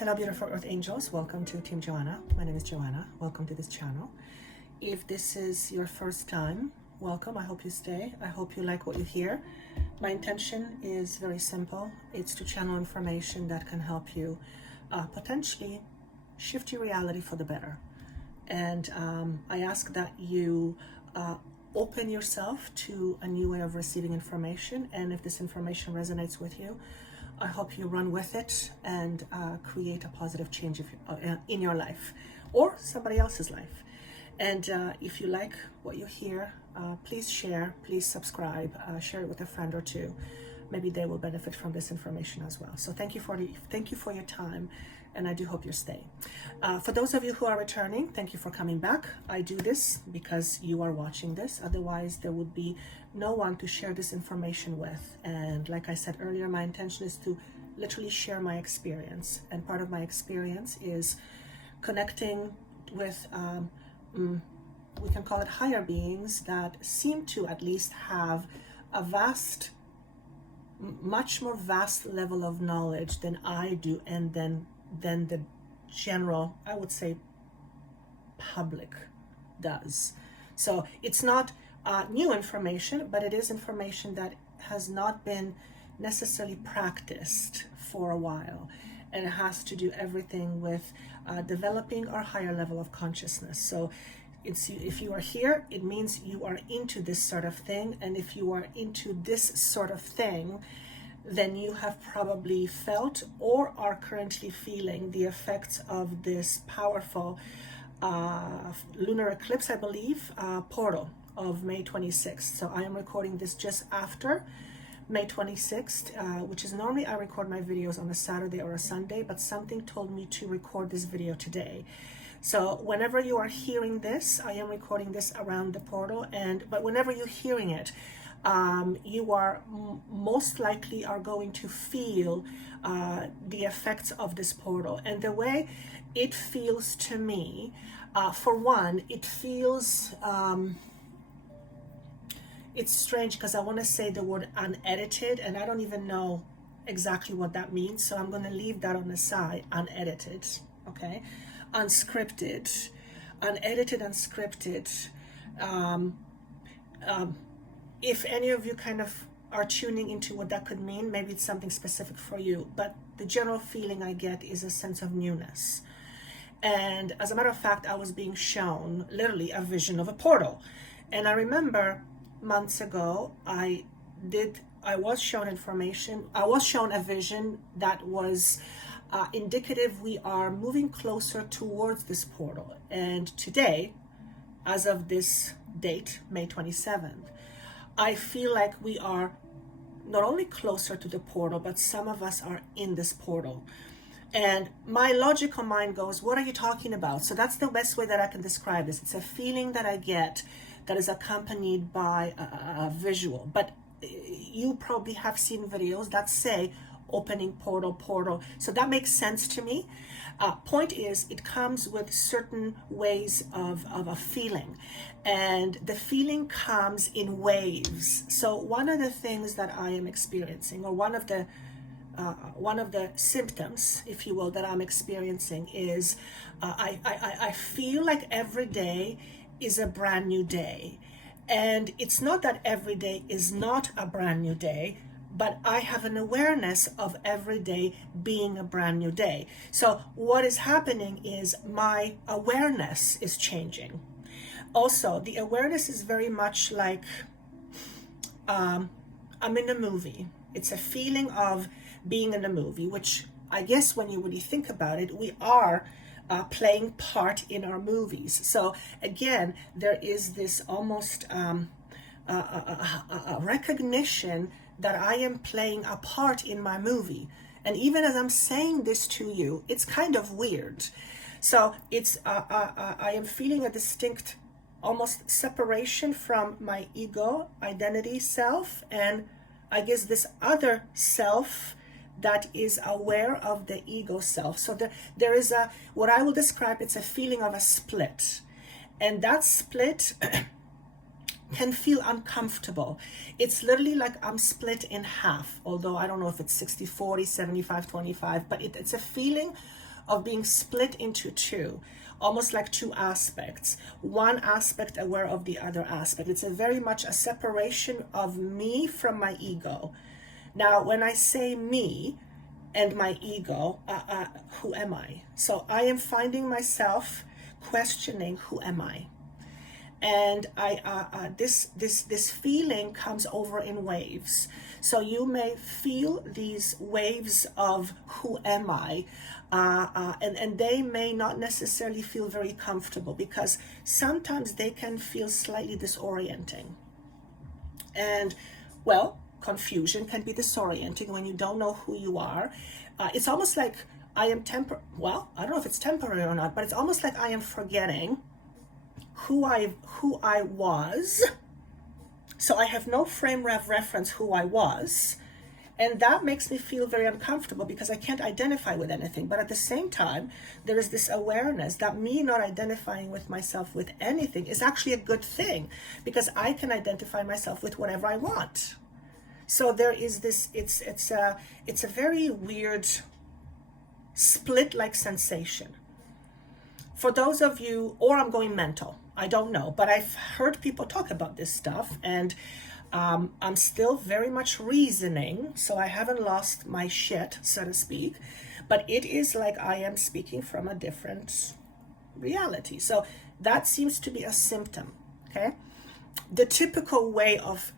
Hello, beautiful Earth Angels. Welcome to Team Joanna. My name is Joanna. Welcome to this channel. If this is your first time, welcome. I hope you stay. I hope you like what you hear. My intention is very simple. It's to channel information that can help you potentially shift your reality for the better. And I ask that you open yourself to a new way of receiving information. And if this information resonates with you, I hope you run with it and create a positive change in your life or somebody else's life. And if you like what you hear, please share, please subscribe, share it with a friend or two. Maybe they will benefit from this information as well. So thank you for your time, and I do hope you stay. For those of you who are returning, thank you for coming back. I do this because you are watching this. Otherwise, there would be no one to share this information with. And like I said earlier, my intention is to literally share my experience. And part of my experience is connecting with, we can call it higher beings that seem to at least have a much more vast level of knowledge than I do, and than the general, I would say, public does. So it's not new information, but it is information that has not been necessarily practiced for a while, and it has to do everything with developing our higher level of consciousness. So if you are here, it means you are into this sort of thing, and if you are into this sort of thing, then you have probably felt or are currently feeling the effects of this powerful lunar eclipse, I believe, portal of May 26th. So I am recording this just after May 26th, which is normally I record my videos on a Saturday or a Sunday, but something told me to record this video today. So whenever you are hearing this, I am recording this around the portal, but whenever you're hearing it, you are most likely are going to feel the effects of this portal. And the way it feels to me, for one, it feels, it's strange because I want to say the word unedited, and I don't even know exactly what that means. So I'm going to leave that on the side, unedited, okay? Unscripted, unedited, unscripted. If any of you kind of are tuning into what that could mean, maybe it's something specific for you, but the general feeling I get is a sense of newness. And as a matter of fact, I was being shown literally a vision of a portal. And I remember months ago, I was shown information, I was shown a vision that was indicative we are moving closer towards this portal. And today, as of this date, May 27th, I feel like we are not only closer to the portal, but some of us are in this portal. And my logical mind goes, what are you talking about? So that's the best way that I can describe this. It's a feeling that I get that is accompanied by a visual. But you probably have seen videos that say opening portal. So that makes sense to me. Point is, it comes with certain ways of a feeling, and the feeling comes in waves. So one of the things that I am experiencing, or one of the symptoms, if you will, that I'm experiencing is I feel like every day is a brand new day. And it's not that every day is not a brand new day, but I have an awareness of every day being a brand new day. So what is happening is my awareness is changing. Also, the awareness is very much like I'm in a movie. It's a feeling of being in a movie, which I guess when you really think about it, we are playing part in our movies. So again, there is this almost a recognition that I am playing a part in my movie. And even as I'm saying this to you, it's kind of weird. So it's I am feeling a distinct almost separation from my ego, identity, self, and I guess this other self that is aware of the ego self. So there is what I will describe, it's a feeling of a split. And that split can feel uncomfortable. It's literally like I'm split in half, although I don't know if it's 60-40, 75-25, but it's a feeling of being split into two, almost like two aspects. One aspect aware of the other aspect. It's a very much a separation of me from my ego. Now, when I say me and my ego, who am I? So I am finding myself questioning, who am I? And this feeling comes over in waves. So you may feel these waves of who am I, and they may not necessarily feel very comfortable, because sometimes they can feel slightly disorienting. And well, confusion can be disorienting when you don't know who you are. It's almost like I am well, I don't know if it's temporary or not, but it's almost like I am forgetting who I was. So I have no frame of reference who I was, and that makes me feel very uncomfortable because I can't identify with anything. But at the same time, there is this awareness that me not identifying with myself with anything is actually a good thing, because I can identify myself with whatever I want. So there is this, it's a very weird split-like sensation. For those of you, or I'm going mental, I don't know, but I've heard people talk about this stuff, and I'm still very much reasoning, so I haven't lost my shit, so to speak, but it is like I am speaking from a different reality. So that seems to be a symptom, okay? The typical way of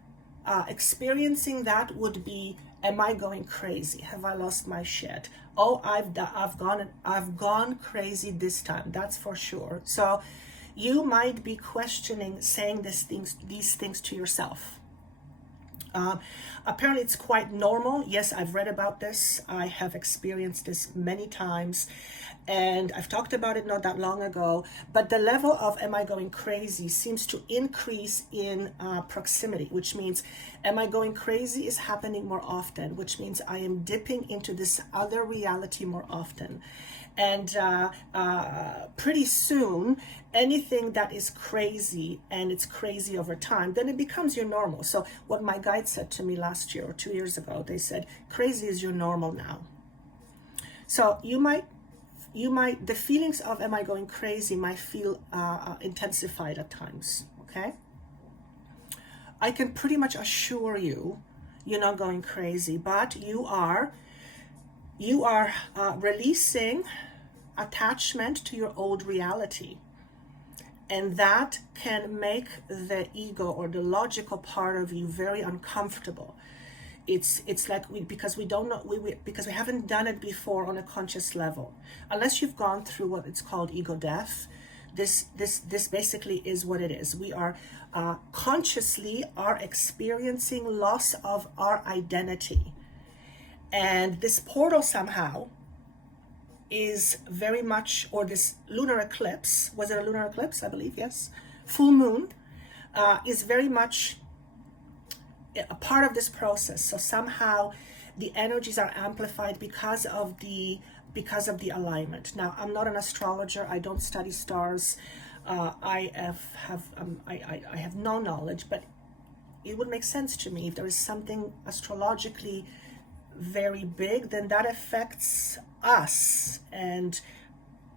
experiencing that would be, am I going crazy? Have I lost my shit? Oh, I've gone crazy this time, that's for sure. So you might be questioning, saying these things to yourself. Apparently it's quite normal. Yes, I've read about this. I have experienced this many times, and I've talked about it not that long ago, but the level of am I going crazy seems to increase in proximity, which means am I going crazy is happening more often, which means I am dipping into this other reality more often. And pretty soon, anything that is crazy, and it's crazy over time, then it becomes your normal. So what my guide said to me last year or 2 years ago, they said, crazy is your normal now. So you might, the feelings of am I going crazy might feel intensified at times, okay? I can pretty much assure you, you're not going crazy, but you are releasing attachment to your old reality, and that can make the ego or the logical part of you very uncomfortable. It's like because we don't know, because we haven't done it before on a conscious level, unless you've gone through what it's called ego death. This basically is what it is. We are consciously are experiencing loss of our identity. And this portal somehow is very much, or this lunar eclipse, was it a lunar eclipse? I believe, yes. Full moon is very much a part of this process. So somehow the energies are amplified because of the alignment. Now, I'm not an astrologer. I don't study stars. I have no knowledge, but it would make sense to me if there is something astrologically very big, then that affects us and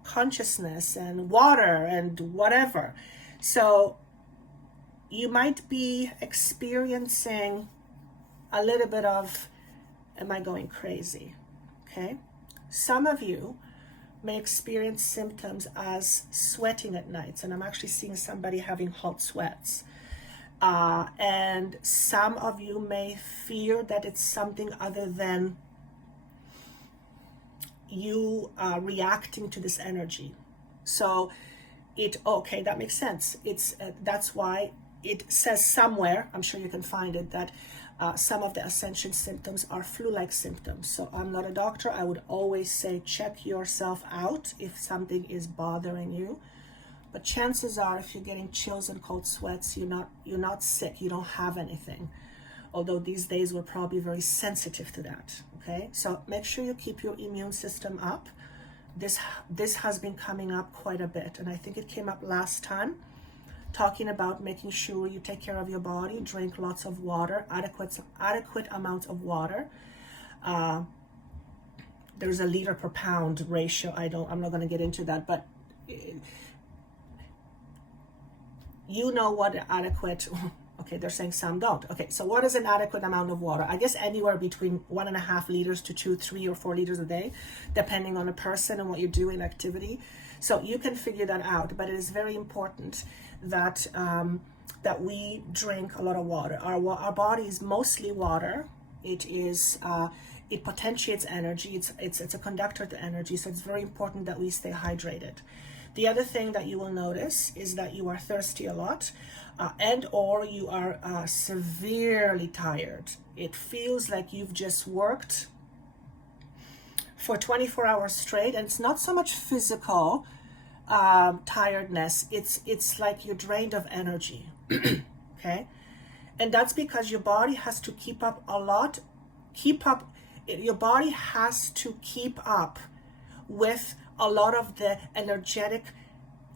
consciousness and water and whatever. So you might be experiencing a little bit of, am I going crazy? Okay. Some of you may experience symptoms as sweating at nights, and I'm actually seeing somebody having hot sweats. And some of you may fear that it's something other than you reacting to this energy. So okay, that makes sense. It's that's why it says somewhere, I'm sure you can find it, that some of the ascension symptoms are flu-like symptoms. So I'm not a doctor. I would always say check yourself out if something is bothering you. But chances are, if you're getting chills and cold sweats, you're not sick. You don't have anything. Although these days we're probably very sensitive to that. Okay, so make sure you keep your immune system up. This has been coming up quite a bit, and I think it came up last time, talking about making sure you take care of your body, drink lots of water, adequate amounts of water. there's a liter per pound ratio. I'm not going to get into that, but you know what adequate, okay, they're saying some don't. Okay, so what is an adequate amount of water? I guess anywhere between 1.5 liters to 2, 3, or 4 liters a day, depending on the person and what you're doing, activity. So you can figure that out, but it is very important that that we drink a lot of water. Our body is mostly water. It is it potentiates energy. It's a conductor to energy, so it's very important that we stay hydrated. The other thing that you will notice is that you are thirsty a lot, and or you are severely tired. It feels like you've just worked for 24 hours straight, and it's not so much physical tiredness. It's like you're drained of energy. Okay, and that's because your body has to keep up a lot. Your body has to keep up with a lot of the energetic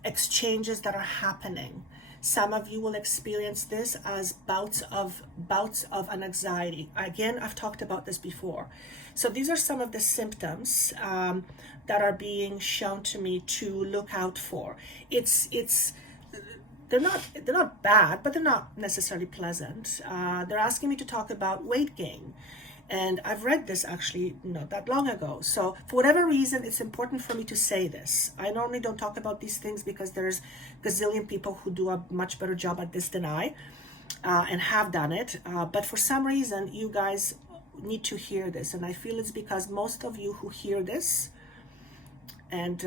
exchanges that are happening. Some of you will experience this as bouts of an anxiety. Again, I've talked about this before. So these are some of the symptoms that are being shown to me to look out for. They're not bad, but they're not necessarily pleasant. They're asking me to talk about weight gain. And I've read this actually not that long ago. So for whatever reason, it's important for me to say this. I normally don't talk about these things because there's gazillion people who do a much better job at this than I, and have done it. But for some reason, you guys need to hear this. And I feel it's because most of you who hear this, and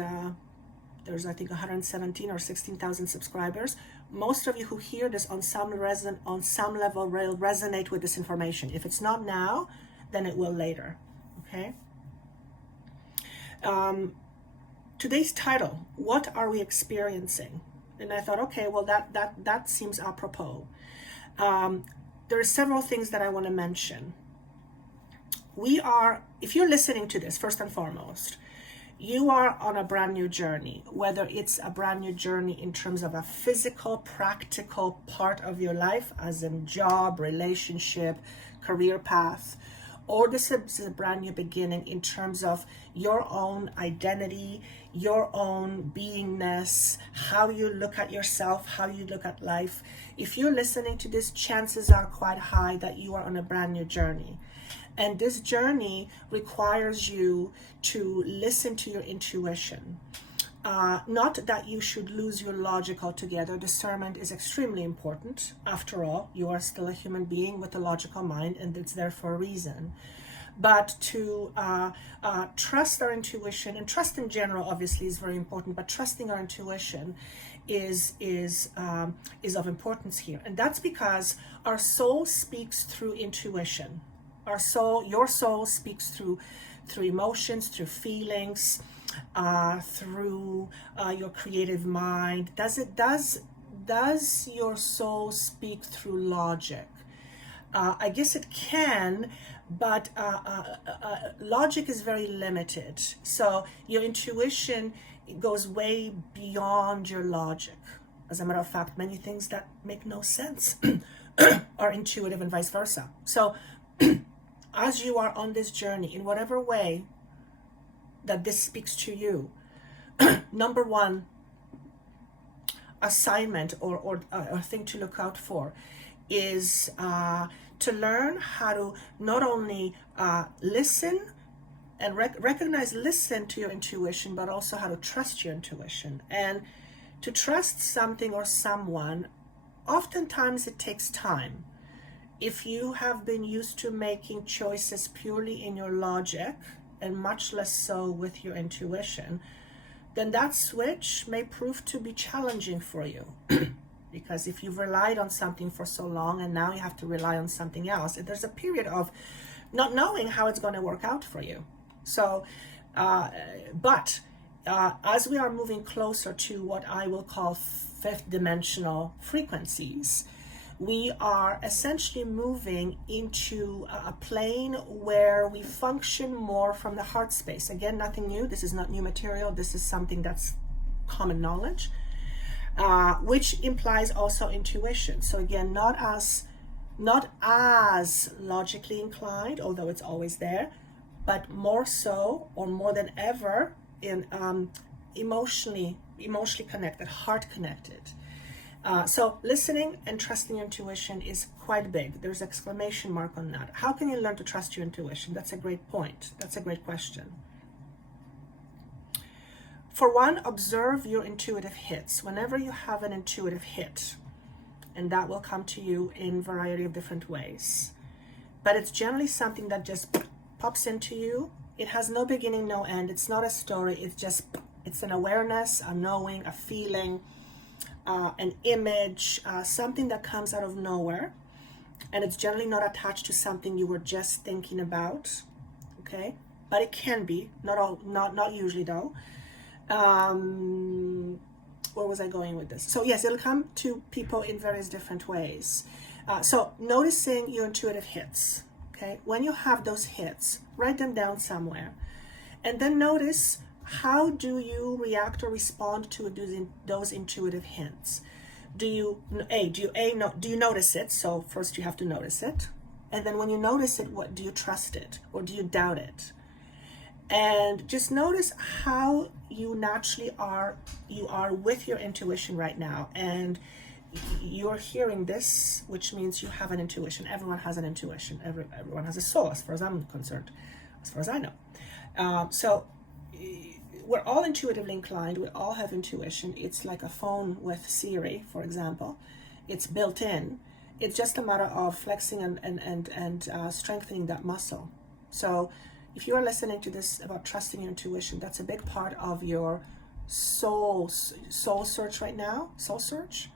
there's I think 117 or 16,000 subscribers. Most of you who hear this on some level will resonate with this information. If it's not now, then it will later. Okay. Today's title: What are we experiencing? And I thought, okay, well that seems apropos. There are several things that I want to mention. If you're listening to this, first and foremost, you are on a brand new journey, whether it's a brand new journey in terms of a physical, practical part of your life, as in job, relationship, career path, or this is a brand new beginning in terms of your own identity, your own beingness, how you look at yourself, how you look at life. If you're listening to this, chances are quite high that you are on a brand new journey. And this journey requires you to listen to your intuition. Not that you should lose your logic altogether. Discernment is extremely important. After all, you are still a human being with a logical mind, and it's there for a reason. But to trust our intuition, and trust in general obviously is very important, but trusting our intuition is of importance here. And that's because our soul speaks through intuition. Your soul speaks through emotions, through feelings, through your creative mind. Does your soul speak through logic? I guess it can, but logic is very limited. So your intuition goes way beyond your logic. As a matter of fact, many things that make no sense are intuitive, and vice versa. So as you are on this journey, in whatever way that this speaks to you, number one assignment or thing to look out for is to learn how to not only listen and listen to your intuition, but also how to trust your intuition. And to trust something or someone, oftentimes it takes time. If you have been used to making choices purely in your logic, and much less so with your intuition, then that switch may prove to be challenging for you. Because if you've relied on something for so long and now you have to rely on something else, there's a period of not knowing how it's going to work out for you. So, as we are moving closer to what I will call fifth dimensional frequencies, we are essentially moving into a plane where we function more from the heart space. Again, nothing new. This is not new material. This is something that's common knowledge, which implies also intuition. So again, not as logically inclined, although it's always there, but more so, or more than ever, in emotionally connected, heart connected. So listening and trusting your intuition is quite big. There's an exclamation mark on that. How can you learn to trust your intuition? That's a great point. That's a great question. For one, observe your intuitive hits. Whenever you have an intuitive hit, and that will come to you in a variety of different ways, but it's generally something that just pops into you. It has no beginning, no end. It's not a story. It's an awareness, a knowing, a feeling, an image, something that comes out of nowhere, and it's generally not attached to something you were just thinking about. Okay, but it can be. Not usually though. Where was I going with this? So yes, it'll come to people in various different ways. So noticing your intuitive hits. Okay, when you have those hits, write them down somewhere, and then notice, how do you react or respond to those intuitive hints? Do you notice it? So first you have to notice it, and then when you notice it, what do you trust it or do you doubt it? And just notice how you naturally are with your intuition right now, and you're hearing this, which means you have an intuition. Everyone has an intuition. Everyone has a soul, as far as I'm concerned, as far as I know. So we're all intuitively inclined. We all have intuition. It's like a phone with Siri, for example. It's built in. It's just a matter of flexing and strengthening that muscle. So if you are listening to this about trusting your intuition, that's a big part of your soul search right now, soul search,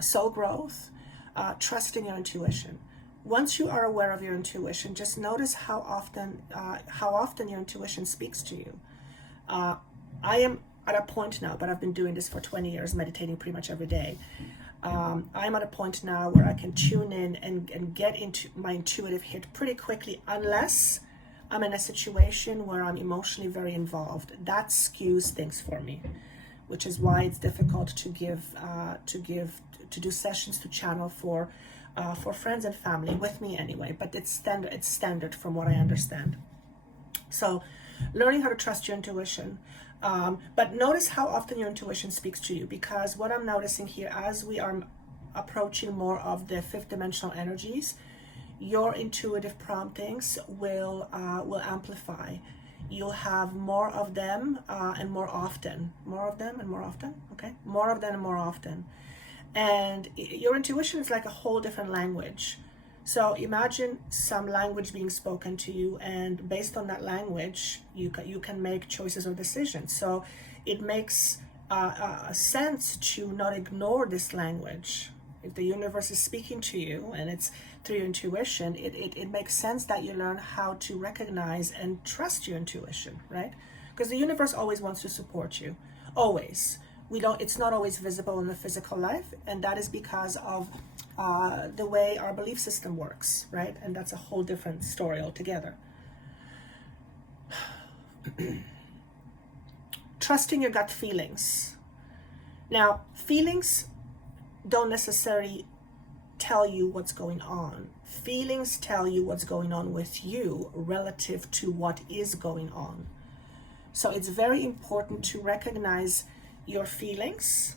soul growth, trusting your intuition. Once you are aware of your intuition, just notice how often your intuition speaks to you. I am at a point now, but I've been doing this for 20 years, meditating pretty much every day. I'm at a point now where I can tune in and get into my intuitive hit pretty quickly, unless I'm in a situation where I'm emotionally very involved. That skews things for me, which is why it's difficult to do sessions, to channel for friends and family with me anyway. But it's standard from what I understand. So learning how to trust your intuition, but notice how often your intuition speaks to you, because what I'm noticing here, as we are approaching more of the fifth dimensional energies, your intuitive promptings will amplify. You'll have more of them and more often. More of them and more often. Okay, more of them and more often. And your intuition is like a whole different language. So imagine some language being spoken to you, and based on that language, you can make choices or decisions. So it makes sense to not ignore this language. If the universe is speaking to you and it's through your intuition, it makes sense that you learn how to recognize and trust your intuition, right? Because the universe always wants to support you, always. It's not always visible in the physical life, and that is because of the way our belief system works, right? And that's a whole different story altogether. Trusting your gut feelings. Now, feelings don't necessarily tell you what's going on. Feelings tell you what's going on with you relative to what is going on. So it's very important to recognize your feelings,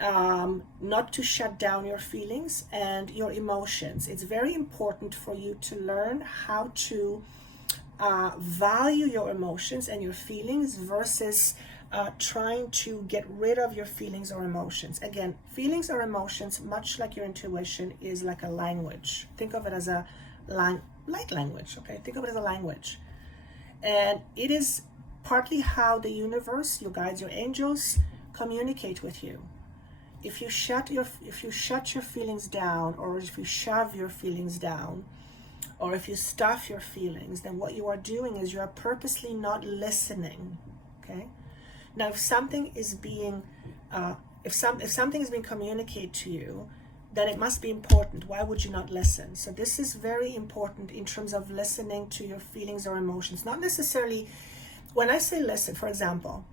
not to shut down your feelings and your emotions. It's very important for you to learn how to value your emotions and your feelings versus trying to get rid of your feelings or emotions. Again, feelings or emotions, much like your intuition, is like a language. Think of it as a light language, okay? Think of it as a language. And it is partly how the universe, your guides, your angels, communicate with you. If you shut your feelings down, or if you shove your feelings down, or if you stuff your feelings, then what you are doing is you are purposely not listening, okay? Now, if something is being communicated to you, then it must be important. Why would you not listen? So this is very important in terms of listening to your feelings or emotions. Not necessarily, when I say listen, for example,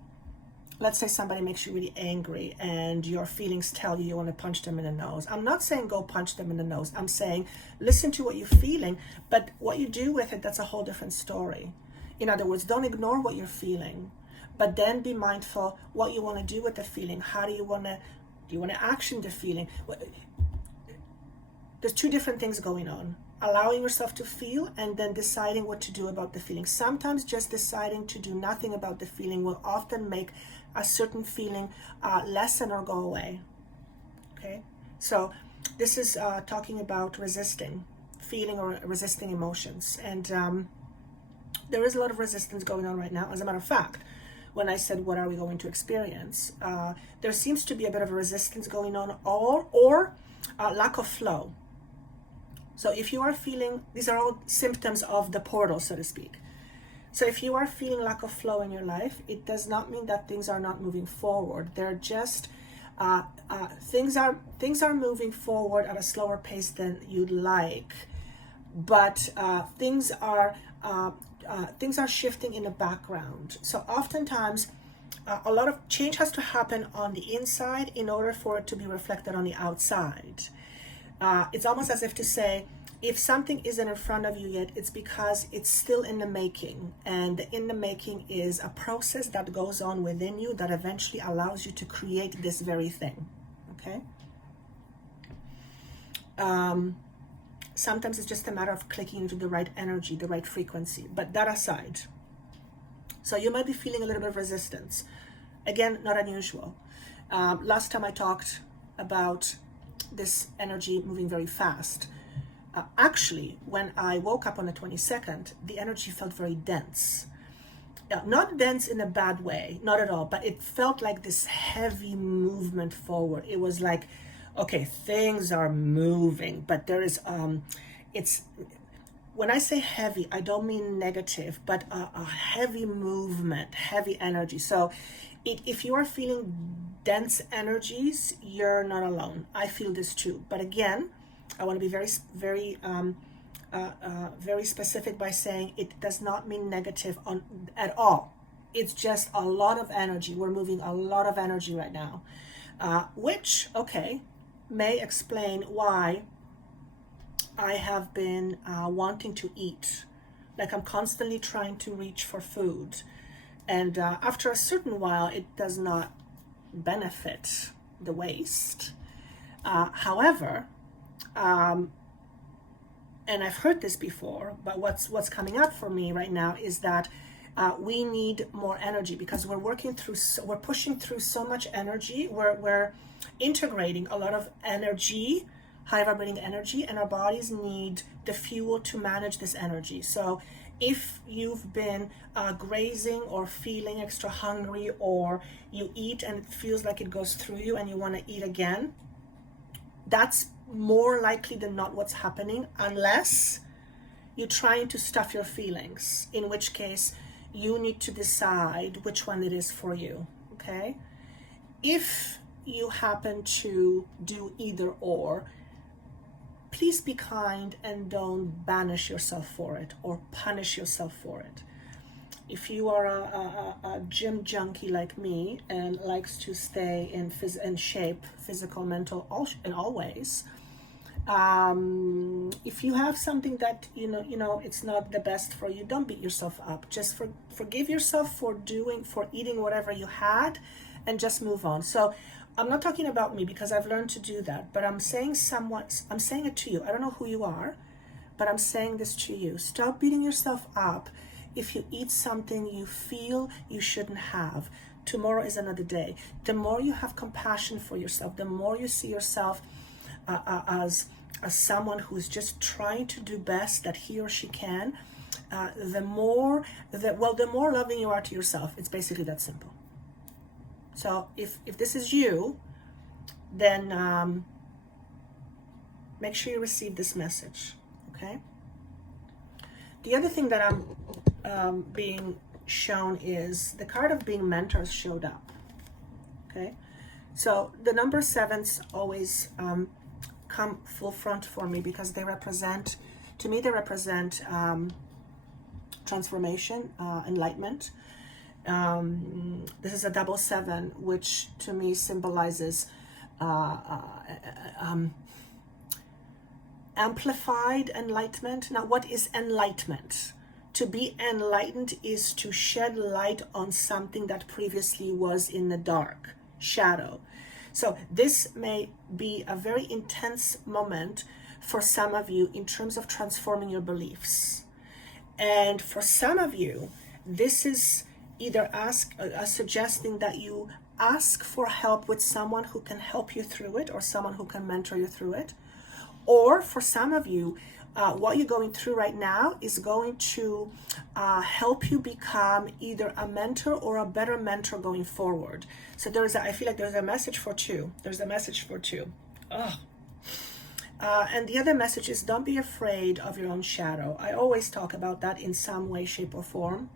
let's say somebody makes you really angry and your feelings tell you want to punch them in the nose. I'm not saying go punch them in the nose. I'm saying listen to what you're feeling, but what you do with it, that's a whole different story. In other words, don't ignore what you're feeling, but then be mindful what you want to do with the feeling. How do you want to action the feeling? There's two different things going on. Allowing yourself to feel and then deciding what to do about the feeling. Sometimes just deciding to do nothing about the feeling will often make a certain feeling lessen or go away. Okay, so this is talking about resisting feeling or resisting emotions, and there is a lot of resistance going on right now. As a matter of fact, when I said what are we going to experience, there seems to be a bit of a resistance going on, or lack of flow. So if you are feeling, these are all symptoms of the portal, so to speak. So if you are feeling lack of flow in your life, it does not mean that things are not moving forward. They're just, things are moving forward at a slower pace than you'd like, but things are shifting in the background. So oftentimes, a lot of change has to happen on the inside in order for it to be reflected on the outside. It's almost as if to say, if something isn't in front of you yet, it's because it's still in the making. And the in the making is a process that goes on within you that eventually allows you to create this very thing. Okay? Sometimes it's just a matter of clicking into the right energy, the right frequency. But that aside, so you might be feeling a little bit of resistance. Again, not unusual. Last time I talked about this energy moving very fast. Actually, when I woke up on the 22nd, the energy felt very dense. Not dense in a bad way, not at all, but it felt like this heavy movement forward. It was like, okay, things are moving, but there is, it's, when I say heavy, I don't mean negative, but a heavy movement, heavy energy. So if you are feeling dense energies, you're not alone. I feel this too. But again, I want to be very specific by saying it does not mean negative at all. It's just a lot of energy. We're moving a lot of energy right now, which, okay, may explain why I have been wanting to eat. Like I'm constantly trying to reach for food. And after a certain while, it does not benefit the waist. However, and I've heard this before, but what's coming up for me right now is that we need more energy because we're pushing through so much energy. We're integrating a lot of energy, high vibrating energy, and our bodies need the fuel to manage this energy. So if you've been grazing or feeling extra hungry, or you eat and it feels like it goes through you and you want to eat again, that's more likely than not what's happening, unless you're trying to stuff your feelings, in which case you need to decide which one it is for you. Okay? If you happen to do either or, please be kind and don't banish yourself for it or punish yourself for it. If you are a gym junkie like me and likes to stay in shape, physical, mental, in all ways, if you have something that you know it's not the best for you, don't beat yourself up. Just forgive yourself for eating whatever you had, and just move on. So I'm not talking about me because I've learned to do that, but I'm saying it to you. I don't know who you are, but I'm saying this to you. Stop beating yourself up if you eat something you feel you shouldn't have. Tomorrow is another day. The more you have compassion for yourself, the more you see yourself as someone who's just trying to do best that he or she can, the more loving you are to yourself. It's basically that simple. So if this is you, then make sure you receive this message, okay? The other thing that I'm being shown is the card of being mentors showed up, okay? So the number 7s always come full front for me because they represent transformation, enlightenment. This is a 777, which to me symbolizes amplified enlightenment. Now, what is enlightenment? To be enlightened is to shed light on something that previously was in the dark, shadow. So this may be a very intense moment for some of you in terms of transforming your beliefs. And for some of you, this is either suggesting that you ask for help with someone who can help you through it, or someone who can mentor you through it. Or for some of you, what you're going through right now is going to help you become either a mentor or a better mentor going forward. So I feel like there's a message for two. There's a message for two. And the other message is, don't be afraid of your own shadow. I always talk about that in some way, shape, or form.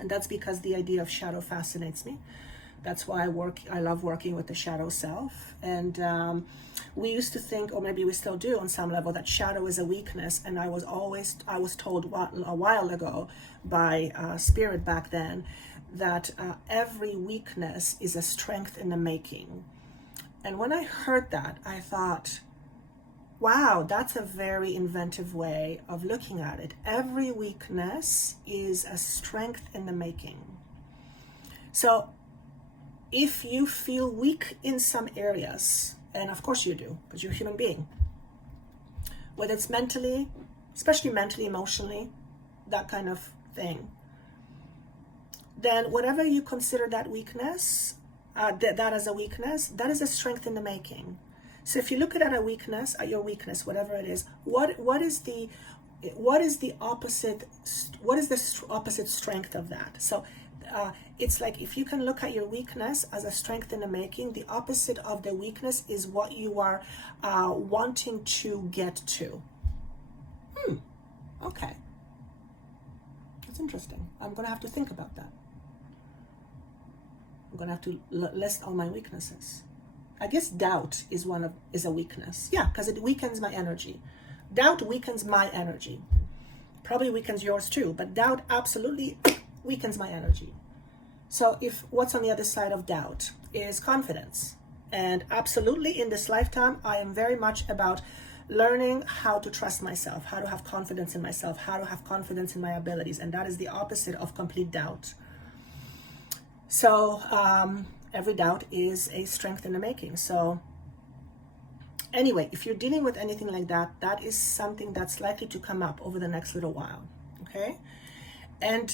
And that's because the idea of shadow fascinates me. That's why I love working with the shadow self. And we used to think, or maybe we still do on some level, that shadow is a weakness. And I was told a while ago by spirit back then that every weakness is a strength in the making. And when I heard that, I thought, wow, that's a very inventive way of looking at it. Every weakness is a strength in the making. So if you feel weak in some areas, and of course you do, because you're a human being, whether it's mentally, especially mentally, emotionally, that kind of thing, then whatever you consider that weakness, that as a weakness, that is a strength in the making. So if you look at a weakness, at your weakness, whatever it is, what is the opposite strength of that? So it's like, if you can look at your weakness as a strength in the making, the opposite of the weakness is what you are wanting to get to. Okay. That's interesting. I'm going to have to think about that. I'm going to have to list all my weaknesses. I guess doubt is a weakness. Yeah, because it weakens my energy. Doubt weakens my energy. Probably weakens yours too, but doubt absolutely weakens my energy. So if what's on the other side of doubt is confidence. And absolutely in this lifetime, I am very much about learning how to trust myself, how to have confidence in myself, how to have confidence in my abilities. And that is the opposite of complete doubt. So every doubt is a strength in the making. So anyway, if you're dealing with anything like that, that is something that's likely to come up over the next little while. Okay. And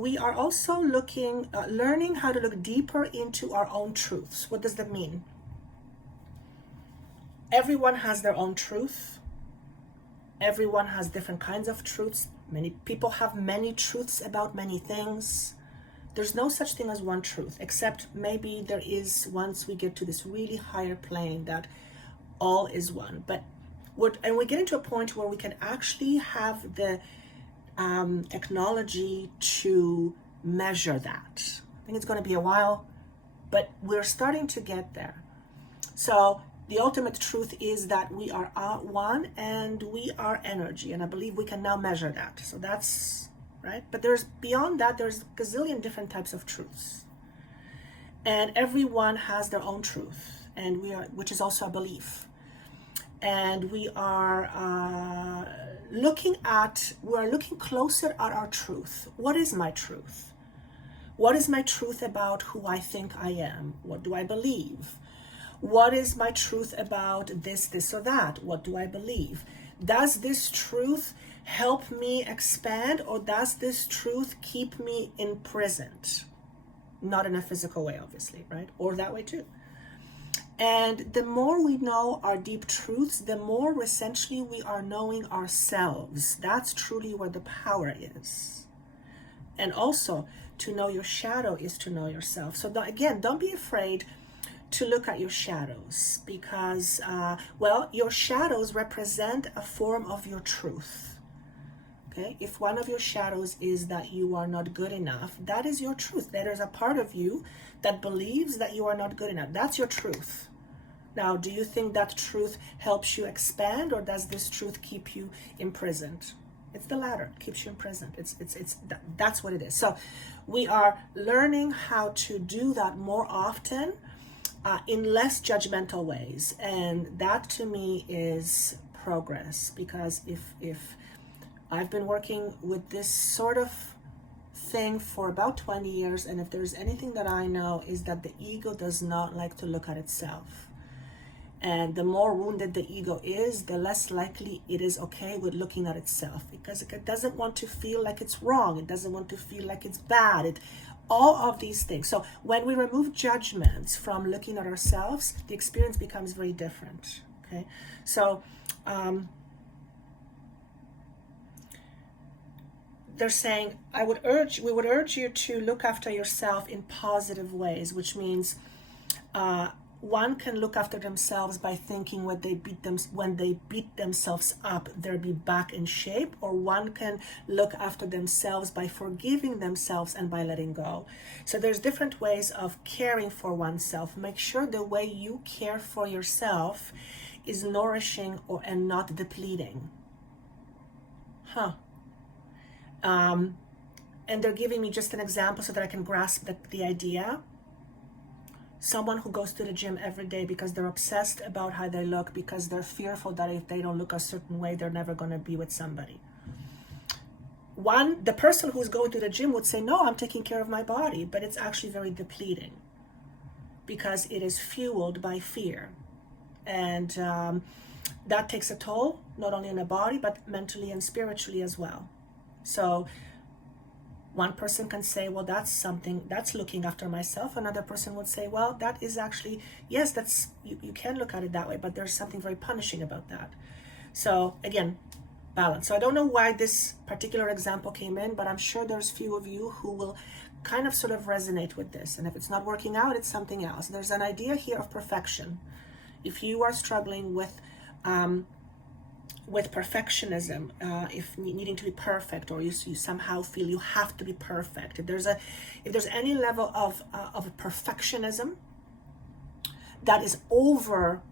we are also learning how to look deeper into our own truths. What does that mean? Everyone has their own truth. Everyone has different kinds of truths. Many people have many truths about many things. There's no such thing as one truth, except maybe there is once we get to this really higher plane that all is one. But we get into a point where we can actually have the technology to measure that. I think it's going to be a while, but we're starting to get there. So the ultimate truth is that we are one and we are energy, and I believe we can now measure that. So that's right. But there's beyond that, there's a gazillion different types of truths, and everyone has their own truth, and which is also a belief. And we are looking closer at our truth. What is my truth? What is my truth about who I think I am? What do I believe? What is my truth about this, or that? What do I believe? Does this truth help me expand, or does this truth keep me imprisoned? Not in a physical way, obviously, right? Or that way too. And the more we know our deep truths, the more essentially we are knowing ourselves. That's truly where the power is. And also, to know your shadow is to know yourself. So again, don't be afraid to look at your shadows, because, your shadows represent a form of your truth. Okay, if one of your shadows is that you are not good enough, that is your truth. There is a part of you that believes that you are not good enough. That's your truth. Now, do you think that truth helps you expand, or does this truth keep you imprisoned? It's the latter. It keeps you imprisoned. That's what it is. So we are learning how to do that more often, in less judgmental ways, and that to me is progress. Because if I've been working with this sort of thing for about 20 years, and if there's anything that I know, is that the ego does not like to look at itself. And the more wounded the ego is, the less likely it is okay with looking at itself, because it doesn't want to feel like it's wrong. It doesn't want to feel like it's bad. All of these things. So when we remove judgments from looking at ourselves, the experience becomes very different. Okay, so they're saying, we would urge you to look after yourself in positive ways, which means one can look after themselves by thinking when they beat themselves up, they'll be back in shape, or one can look after themselves by forgiving themselves and by letting go. So there's different ways of caring for oneself. Make sure the way you care for yourself is nourishing and not depleting. And they're giving me just an example so that I can grasp the idea. Someone who goes to the gym every day because they're obsessed about how they look, because they're fearful that if they don't look a certain way, they're never going to be with somebody. The person who's going to the gym would say, no, I'm taking care of my body, but it's actually very depleting because it is fueled by fear. And that takes a toll, not only on the body, but mentally and spiritually as well. So one person can say, well, that's looking after myself. Another person would say, well, that is actually, yes, you can look at it that way, but there's something very punishing about that. So again, balance. So I don't know why this particular example came in, but I'm sure there's few of you who will kind of sort of resonate with this. And if it's not working out, it's something else. There's an idea here of perfection. If you are struggling with perfectionism, if needing to be perfect, or you somehow feel you have to be perfect, if there's any level of perfectionism that is over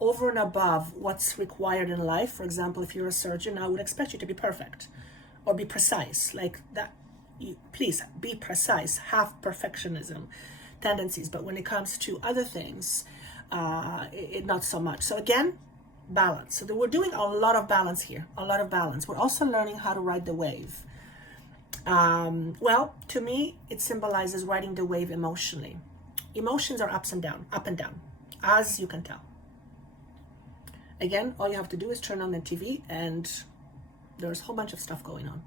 and above what's required in life. For example, if you're a surgeon, I would expect you to be perfect or be precise, like that. Please be precise, have perfectionism tendencies, but when it comes to other things, not so much. So again, balance. So we're doing a lot of balance here, a lot of balance. We're also learning how to ride the wave. Well, to me, it symbolizes riding the wave emotionally. Emotions are up and down, as you can tell. Again, all you have to do is turn on the TV and there's a whole bunch of stuff going on.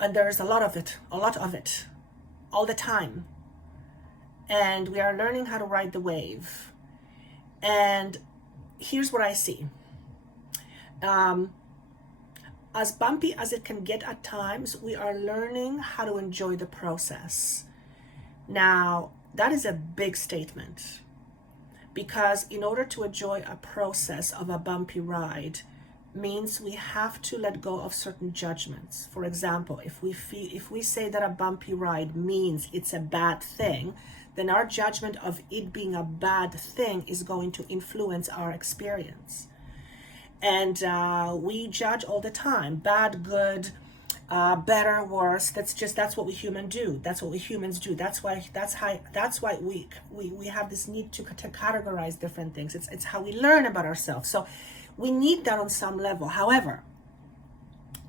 And there's a lot of it, all the time. And we are learning how to ride the wave. And here's what I see. As bumpy as it can get at times, we are learning how to enjoy the process. Now, that is a big statement, because in order to enjoy a process of a bumpy ride means we have to let go of certain judgments. For example, if we say that a bumpy ride means it's a bad thing, then our judgment of it being a bad thing is going to influence our experience. And we judge all the time, bad, good, better, worse. That's what we humans do. That's why we have this need to categorize different things. It's how we learn about ourselves. So we need that on some level. However,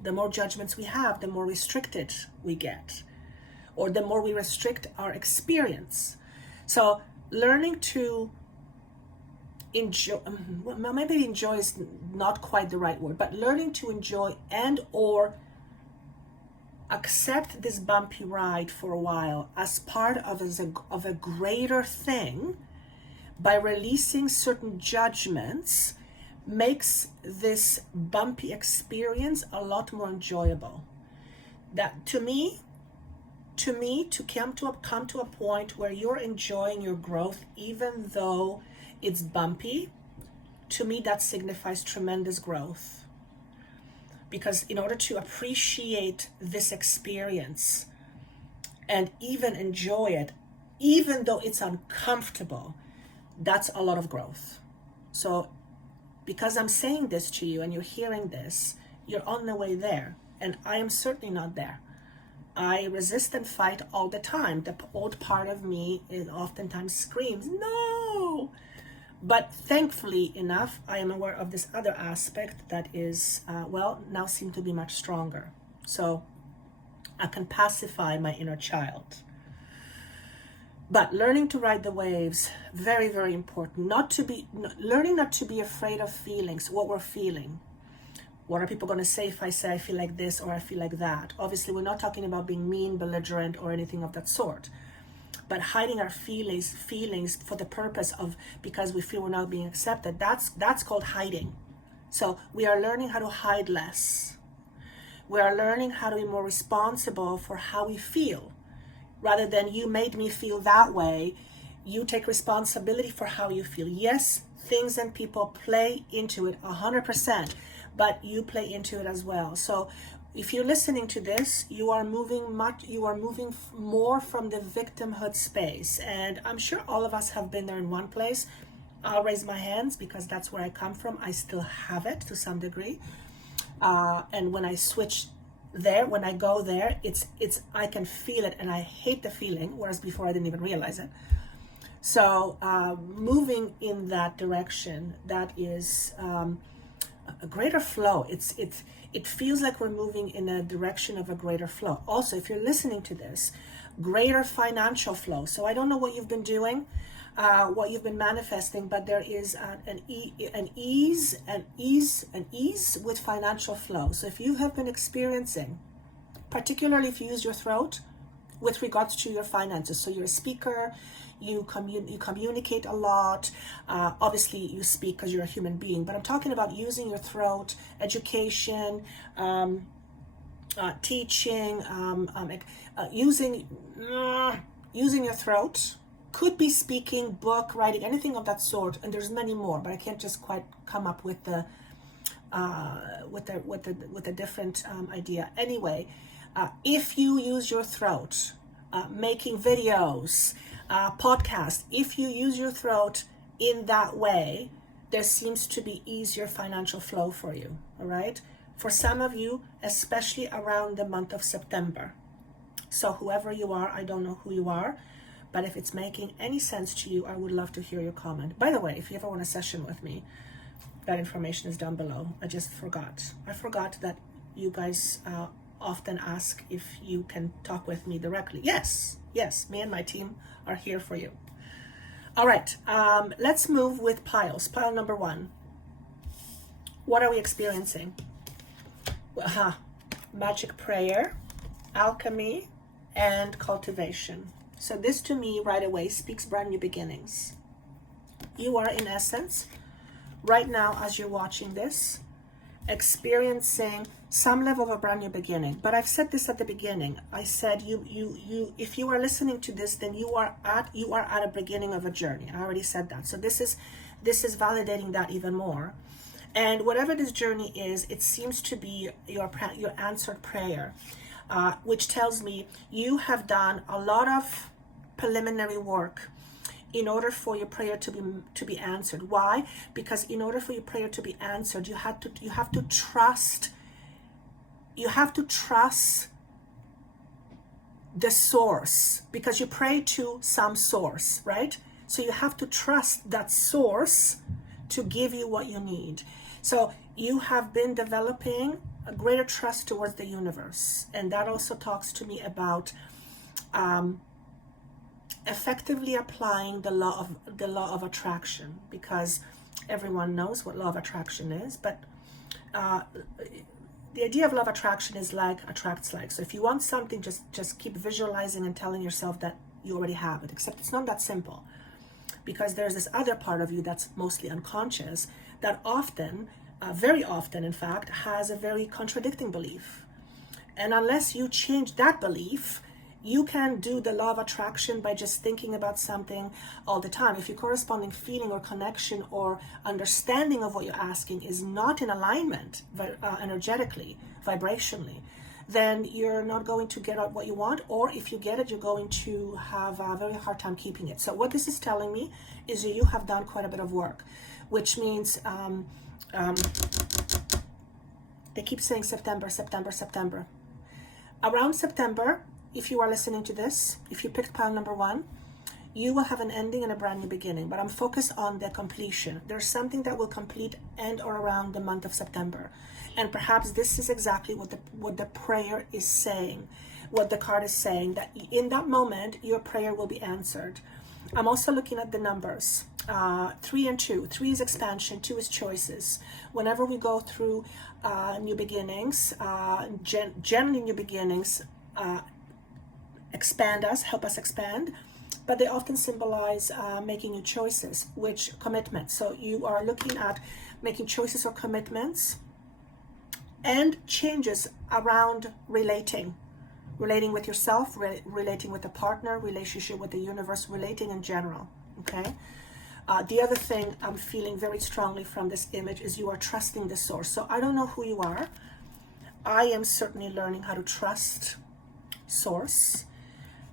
the more judgments we have, the more restricted we get, or the more we restrict our experience. So learning to enjoy, well, maybe enjoy is not quite the right word, but learning to enjoy and or accept this bumpy ride for a while as part of a greater thing by releasing certain judgments makes this bumpy experience a lot more enjoyable. That to come to a point where you're enjoying your growth even though it's bumpy, to me that signifies tremendous growth. Because in order to appreciate this experience and even enjoy it, even though it's uncomfortable, that's a lot of growth. So because I'm saying this to you and you're hearing this, You're on the way there. And I am certainly not there. I resist and fight all the time. The old part of me oftentimes screams, no! But thankfully enough, I am aware of this other aspect that is, now seem to be much stronger. So I can pacify my inner child. But learning to ride the waves, very, very important. Learning not to be afraid of feelings, what we're feeling. What are people going to say if I say I feel like this or I feel like that? Obviously, we're not talking about being mean, belligerent, or anything of that sort. But hiding our feelings for the purpose of, because we feel we're not being accepted, that's called hiding. So we are learning how to hide less. We are learning how to be more responsible for how we feel. Rather than you made me feel that way, you take responsibility for how you feel. Yes, things and people play into it 100%, but you play into it as well. So if you're listening to this, you are moving more from the victimhood space. And I'm sure all of us have been there in one place. I'll raise my hands because that's where I come from. I still have it to some degree. And when I switch there, when I go there, it's I can feel it and I hate the feeling, whereas before I didn't even realize it. So moving in that direction, that is a greater flow. It feels like we're moving in a direction of a greater flow. Also, if you're listening to this, greater financial flow. So I don't know what you've been doing, what you've been manifesting, but there is an ease with financial flow. So if you have been experiencing, particularly if you use your throat with regards to your finances, so you're a speaker, you communicate a lot, obviously you speak because you're a human being, but I'm talking about using your throat, education, teaching, using your throat. Could be speaking, book, writing, anything of that sort, and there's many more, but I can't just quite come up with the different idea. Anyway, if you use your throat, making videos, podcasts, if you use your throat in that way, there seems to be easier financial flow for you. All right, for some of you, especially around the month of September. So whoever you are, I don't know who you are, but if it's making any sense to you, I would love to hear your comment. By the way, if you ever want a session with me, that information is down below. I just forgot. I forgot that you guys often ask if you can talk with me directly. Yes, me and my team are here for you. All right, let's move with piles. Pile number 1. What are we experiencing? Magic prayer, alchemy, and cultivation. So this to me right away speaks brand new beginnings. You are in essence, right now as you're watching this, experiencing some level of a brand new beginning. But I've said this at the beginning. I said you if you are listening to this, then you are at a beginning of a journey. I already said that. So this is validating that even more. And whatever this journey is, it seems to be your answered prayer. Which tells me you have done a lot of preliminary work in order for your prayer to be answered. Why? Because in order for your prayer to be answered, you have to trust the source, because you pray to some source, right? So you have to trust that source to give you what you need. So you have been developing a greater trust towards the universe, and that also talks to me about effectively applying the law of attraction, because everyone knows what law of attraction is, but the idea of law of attraction is like attracts like. So if you want something, just keep visualizing and telling yourself that you already have it, except it's not that simple, because there's this other part of you that's mostly unconscious that often, very often in fact, has a very contradicting belief. And unless you change that belief, you can do the law of attraction by just thinking about something all the time. If your corresponding feeling or connection or understanding of what you're asking is not in alignment energetically, vibrationally, then you're not going to get out what you want, or if you get it, you're going to have a very hard time keeping it. So what this is telling me is that you have done quite a bit of work, which means They keep saying September, September, September. Around September, if you are listening to this, if you picked pile number 1, you will have an ending and a brand new beginning. But I'm focused on the completion. There's something that will complete and or around the month of September. And perhaps this is exactly what the prayer is saying, what the card is saying, that in that moment, your prayer will be answered. I'm also looking at the numbers, 3 and 2. 3 is expansion, 2 is choices. Whenever we go through new beginnings, generally new beginnings expand us, help us expand, but they often symbolize making new choices, which commitment. So you are looking at making choices or commitments and changes around relating with yourself, relating with a partner, relationship with the universe, relating in general, okay? The other thing I'm feeling very strongly from this image is you are trusting the source. So I don't know who you are. I am certainly learning how to trust source.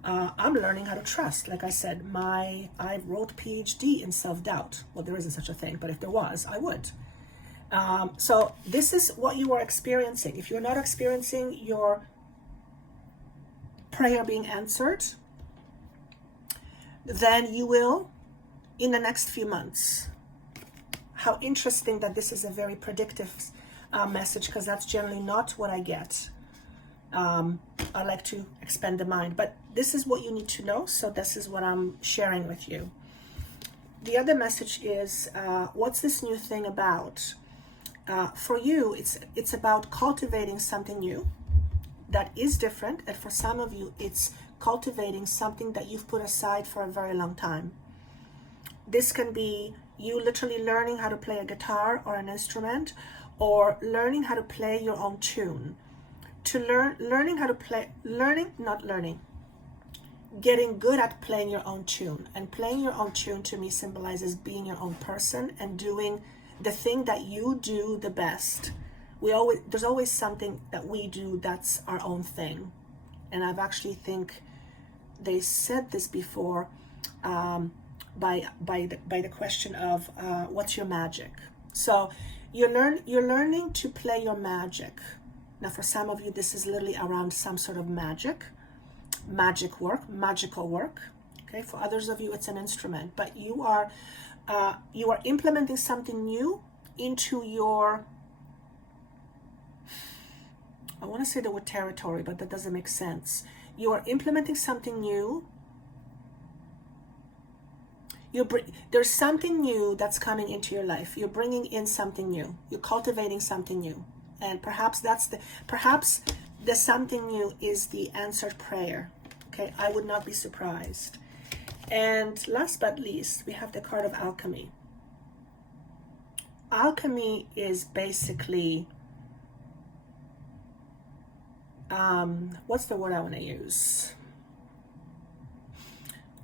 I'm learning how to trust. Like I said, I wrote PhD in self-doubt. Well, there isn't such a thing, but if there was, I would. So this is what you are experiencing. If you're not experiencing your prayer being answered, then you will in the next few months. How interesting that this is a very predictive message, because that's generally not what I get. I like to expand the mind, but this is what you need to know, so this is what I'm sharing with you. The other message is, what's this new thing about? For you, it's about cultivating something new that is different, and for some of you, it's cultivating something that you've put aside for a very long time. This can be you literally learning how to play a guitar or an instrument, or learning how to play your own tune. Getting good at playing your own tune. And playing your own tune to me symbolizes being your own person and doing the thing that you do the best. There's always something that we do that's our own thing. And I've actually think they said this before, by the question of what's your magic. So you're learning to play your magic. Now, for some of you, this is literally around some sort of magical work. Okay, for others of you, it's an instrument. But you are implementing something new into your, I want to say the word territory, but that doesn't make sense. You are implementing something new. There's something new that's coming into your life. You're bringing in something new. You're cultivating something new. And perhaps the something new is the answered prayer. Okay, I would not be surprised. And last but least, we have the card of alchemy. Alchemy is basically, what's the word I want to use?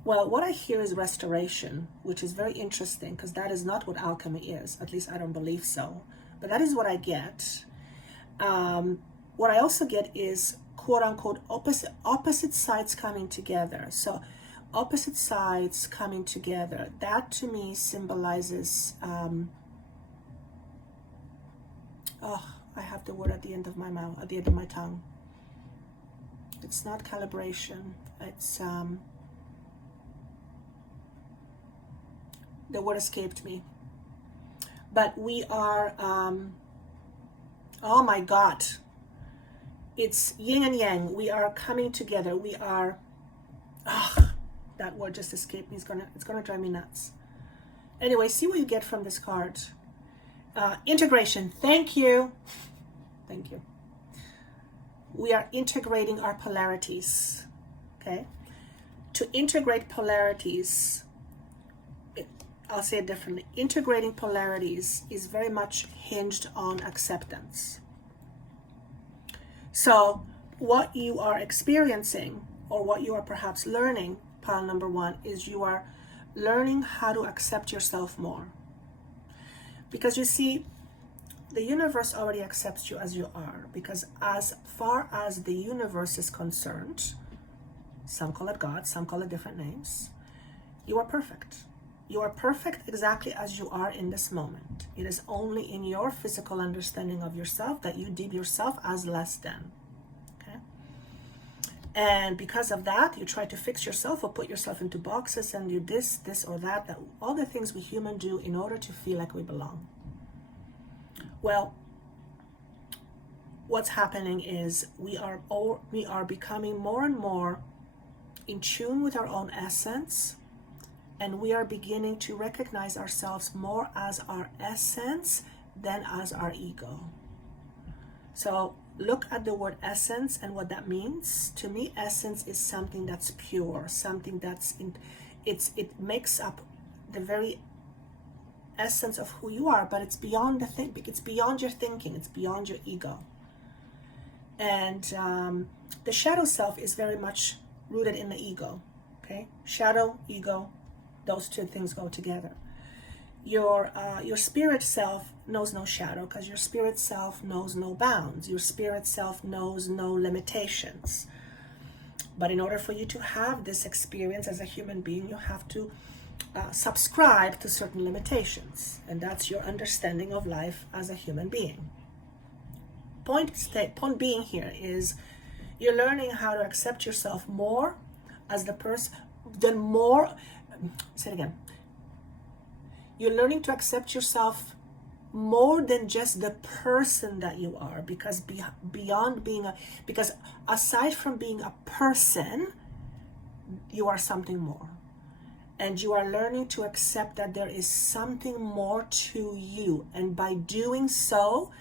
Well, what I hear is restoration, which is very interesting, because that is not what alchemy is. At least I don't believe so. But that is what I get. What I also get is quote-unquote opposite sides coming together. So opposite sides coming together, that to me symbolizes, I have the word at the end of my mouth, at the end of my tongue. It's not calibration. It's, the word escaped me. But we are, oh my God, it's yin and yang. We are coming together. We are, that word just escaped me. It's gonna drive me nuts. Anyway, see what you get from this card. Integration. Thank you. Thank you. We are integrating our polarities. Okay. To integrate polarities, I'll say it differently. Integrating polarities is very much hinged on acceptance. So what you are experiencing, or what you are perhaps learning, pile number 1, is you are learning how to accept yourself more. Because you see, the universe already accepts you as you are, because as far as the universe is concerned, some call it God, some call it different names, you are perfect. You are perfect exactly as you are in this moment. It is only in your physical understanding of yourself that you deem yourself as less than. Okay? And because of that, you try to fix yourself or put yourself into boxes and do this or that, all the things we humans do in order to feel like we belong. Well, what's happening is we are becoming more and more in tune with our own essence, and we are beginning to recognize ourselves more as our essence than as our ego. So look at the word essence and what that means. To me, essence is something that's pure, something that's it makes up the very essence of who you are, but it's beyond it's beyond your thinking, it's beyond your ego. And the shadow self is very much rooted in the ego. Okay, shadow, ego, those two things go together. Your spirit self knows no shadow, because your spirit self knows no bounds. Your spirit self knows no limitations. But in order for you to have this experience as a human being, you have to subscribe to certain limitations, and that's your understanding of life as a human being. Point being here is you're learning how to accept yourself more as the person, say it again. You're learning to accept yourself more than just the person that you are, because because aside from being a person, you are something more. And you are learning to accept that there is something more to you. And by doing so,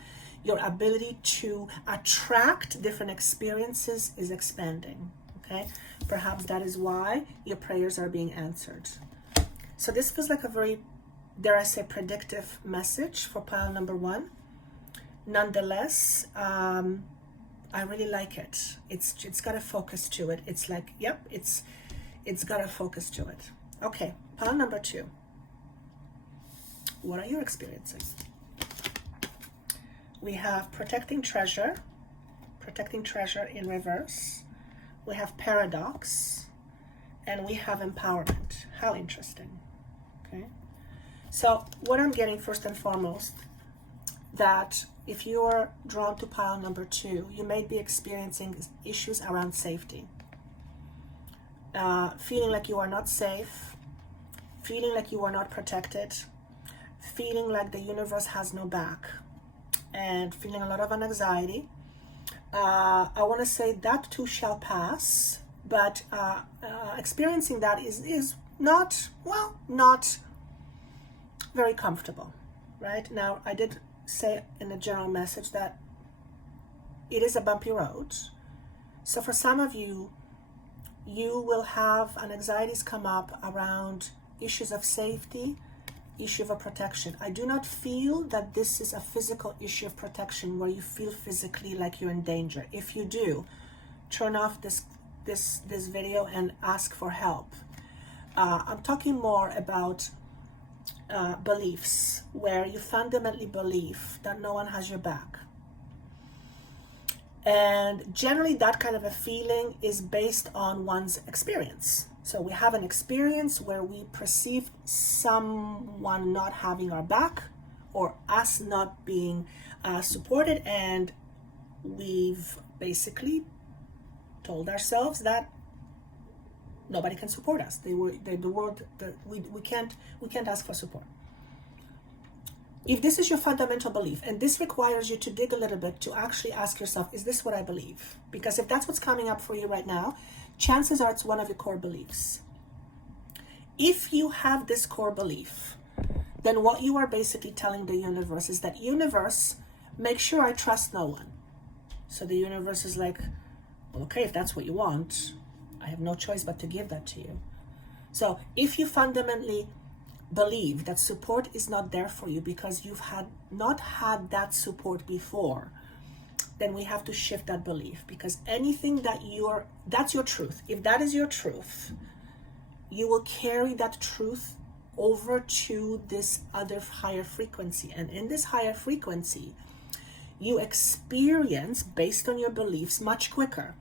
your ability to attract different experiences is expanding. Okay? Perhaps that is why your prayers are being answered. So this feels like a very, dare I say, predictive message for pile number 1. Nonetheless, I really like it. It's got a focus to it. It's like, yep, it's got a focus to it. Okay, pile number 2. What are you experiencing? We have protecting treasure in reverse. We have paradox, and we have empowerment. How interesting. Okay. So what I'm getting first and foremost, that if you are drawn to pile number 2, you may be experiencing issues around safety. Feeling like you are not safe, feeling like you are not protected, feeling like the universe has no back, and feeling a lot of anxiety. I want to say that too shall pass, but experiencing that is not very comfortable, right? Now, I did say in a general message that it is a bumpy road. So for some of you, you will have anxieties come up around issues of safety, issue of protection. I do not feel that this is a physical issue of protection where you feel physically like you're in danger. If you do, turn off this video and ask for help. I'm talking more about beliefs where you fundamentally believe that no one has your back. And generally that kind of a feeling is based on one's experience. So we have an experience where we perceive someone not having our back, or us not being supported, and we've basically told ourselves that nobody can support us. We can't ask for support. If this is your fundamental belief, and this requires you to dig a little bit to actually ask yourself, is this what I believe? Because if that's what's coming up for you right now, chances are it's one of your core beliefs. If you have this core belief, then what you are basically telling the universe is that, universe, make sure I trust no one. So the universe is like, well, okay, if that's what you want, I have no choice but to give that to you. So if you fundamentally believe that support is not there for you because you've not had that support before, then we have to shift that belief, because anything that's your truth. If that is your truth, you will carry that truth over to this other higher frequency. And in this higher frequency, you experience, based on your beliefs, much quicker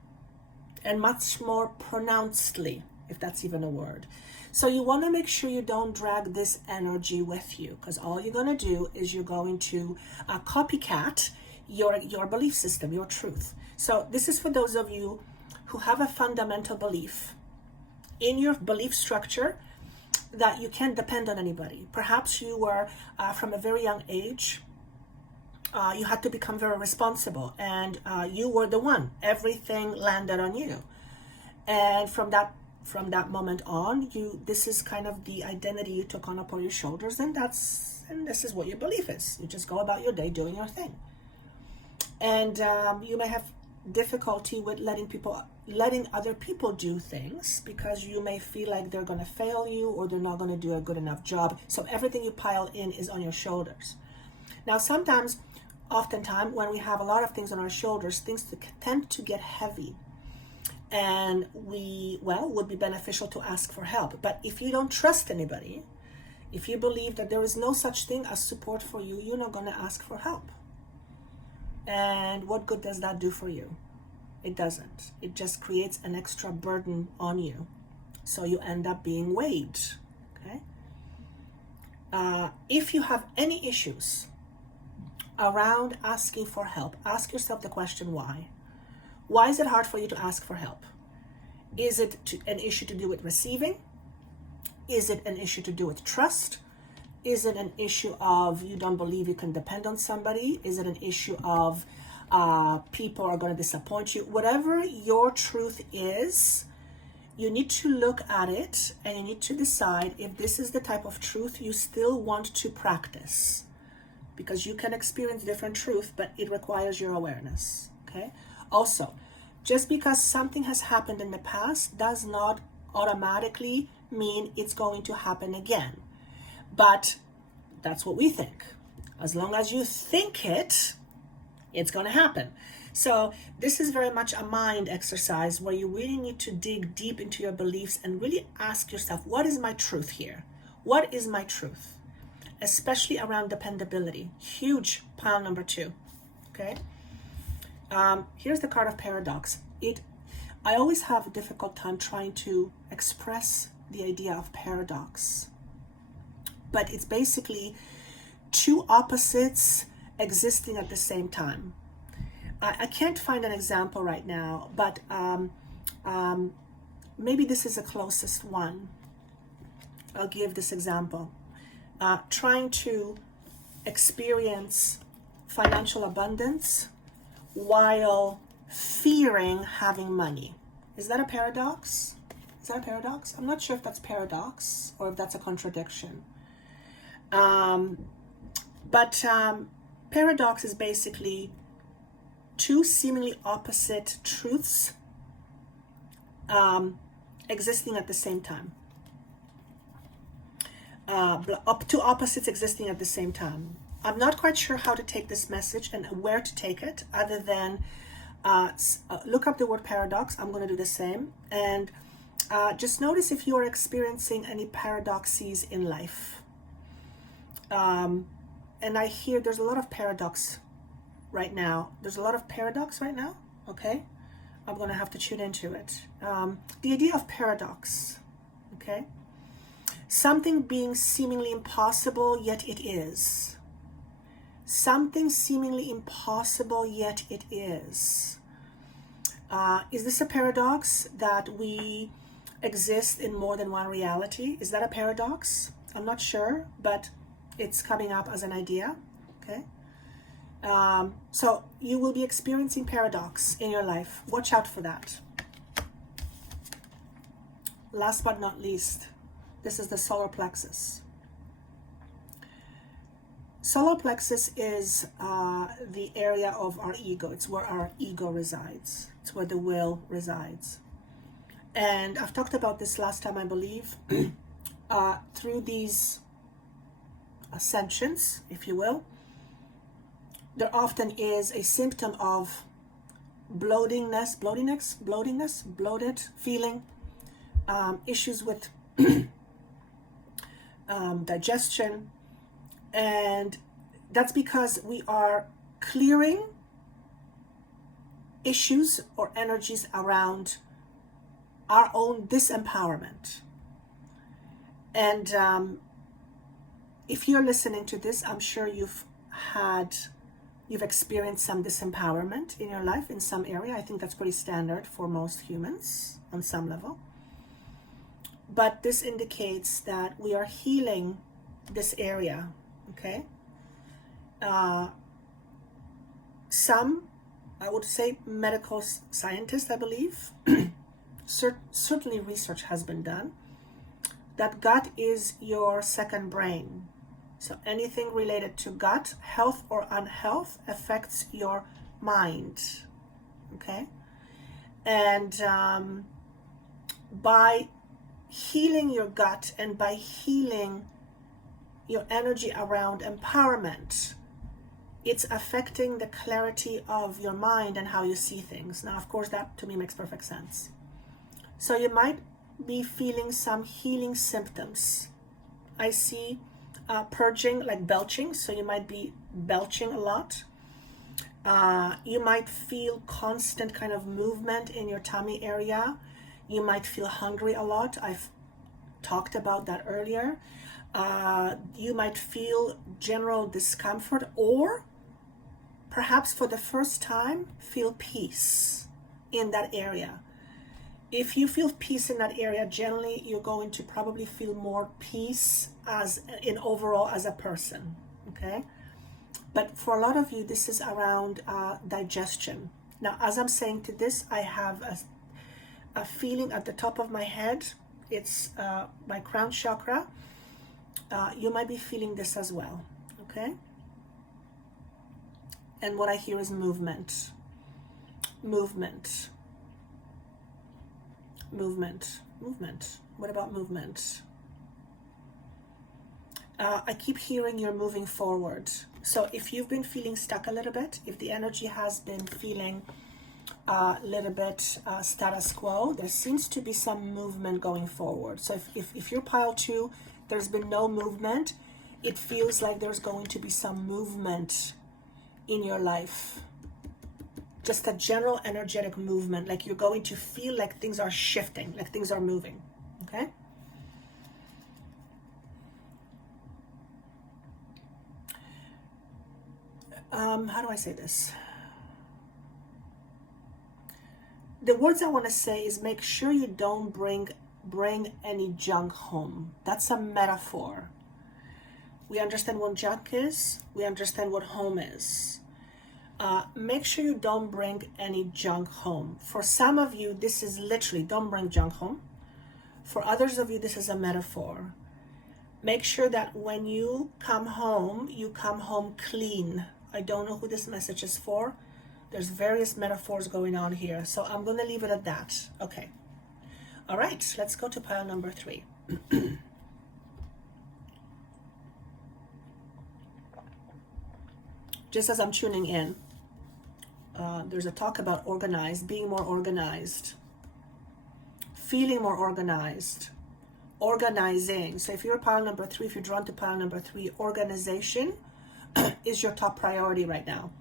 and much more pronouncedly, if that's even a word. So you want to make sure you don't drag this energy with you, because all you're going to do is you're going to copycat your belief system, your truth. So this is for those of you who have a fundamental belief in your belief structure that you can't depend on anybody. Perhaps you were from a very young age, you had to become very responsible, and you were the one. Everything landed on you. And from that moment on, this is kind of the identity you took on upon your shoulders, and this is what your belief is. You just go about your day doing your thing. And you may have difficulty with letting other people do things, because you may feel like they're going to fail you, or they're not going to do a good enough job. So everything you pile in is on your shoulders. Now, oftentimes, when we have a lot of things on our shoulders, things tend to get heavy. And would be beneficial to ask for help. But if you don't trust anybody, if you believe that there is no such thing as support for you, you're not going to ask for help. And what good does that do for you? It doesn't. It just creates an extra burden on you. So you end up being weighed. Okay? If you have any issues around asking for help, ask yourself the question, why? Why is it hard for you to ask for help? Is it an issue to do with receiving? Is it an issue to do with trust? Is it an issue of you don't believe you can depend on somebody? Is it an issue of people are going to disappoint you? Whatever your truth is, you need to look at it, and you need to decide if this is the type of truth you still want to practice. Because you can experience different truth, but it requires your awareness. Okay? Also, just because something has happened in the past does not automatically mean it's going to happen again. But that's what we think. As long as you think it, it's going to happen. So this is very much a mind exercise where you really need to dig deep into your beliefs and really ask yourself, what is my truth here? What is my truth? Especially around dependability. Huge pile number 2. Okay? Here's the card of paradox. I always have a difficult time trying to express the idea of paradox. But it's basically two opposites existing at the same time. I can't find an example right now, but maybe this is the closest one. I'll give this example. Trying to experience financial abundance while fearing having money. Is that a paradox? I'm not sure if that's paradox or if that's a contradiction. But paradox is basically two seemingly opposite truths existing at the same time. Two opposites existing at the same time. I'm not quite sure how to take this message and where to take it, other than look up the word paradox. I'm going to do the same. And just notice if you are experiencing any paradoxes in life. And I hear there's a lot of paradox right now. Okay? I'm going to have to tune into it. The idea of paradox. Okay? Something being seemingly impossible, yet it is. Something seemingly impossible, yet it is. Is this a paradox that we exist in more than one reality? Is that a paradox? I'm not sure, but it's coming up as an idea. Okay. So you will be experiencing paradox in your life. Watch out for that. Last but not least, this is the solar plexus. Solar plexus is the area of our ego. It's where our ego resides. It's where the will resides. And I've talked about this last time, I believe, through these ascensions, if you will. There often is a symptom of bloated feeling, issues with digestion, and that's because we are clearing issues or energies around our own disempowerment. And if you're listening to this, I'm sure you've experienced some disempowerment in your life in some area. I think that's pretty standard for most humans on some level. But this indicates that we are healing this area, okay? Some, I would say, medical scientists, I believe, certainly research has been done, that gut is your second brain. So anything related to gut, health or unhealth, affects your mind, okay? And by healing your gut and by healing your energy around empowerment, it's affecting the clarity of your mind and how you see things. Now, of course, that to me makes perfect sense. So you might be feeling some healing symptoms. I see purging, like belching, so you might be belching a lot. You might feel constant kind of movement in your tummy area. You might feel hungry a lot. I've talked about that earlier. You might feel general discomfort, or perhaps for the first time feel peace in that area. If you feel peace in that area, generally you're going to probably feel more peace as in overall as a person, okay? But for a lot of you, this is around digestion. Now, as I'm saying to this, I have a feeling at the top of my head. It's my crown chakra. You might be feeling this as well, okay? And what I hear is movement, movement, movement, movement. What about movement? I keep hearing you're moving forward. So if you've been feeling stuck a little bit, if the energy has been feeling a little bit status quo, there seems to be some movement going forward. So if you're pile 2, there's been no movement, it feels like there's going to be some movement in your life. Just a general energetic movement, like you're going to feel like things are shifting, like things are moving, okay? How do I say this? The words I want to say is make sure you don't bring any junk home. That's a metaphor. We understand what junk is. We understand what home is. Make sure you don't bring any junk home. For some of you, this is literally don't bring junk home. For others of you, this is a metaphor. Make sure that when you come home clean. I don't know who this message is for. There's various metaphors going on here. So I'm going to leave it at that. Okay. All right. Let's go to pile number 3. Just as I'm tuning in, there's a talk about organized, being more organized, feeling more organized, organizing. So if you're pile number 3, if you're drawn to pile number 3, organization is your top priority right now.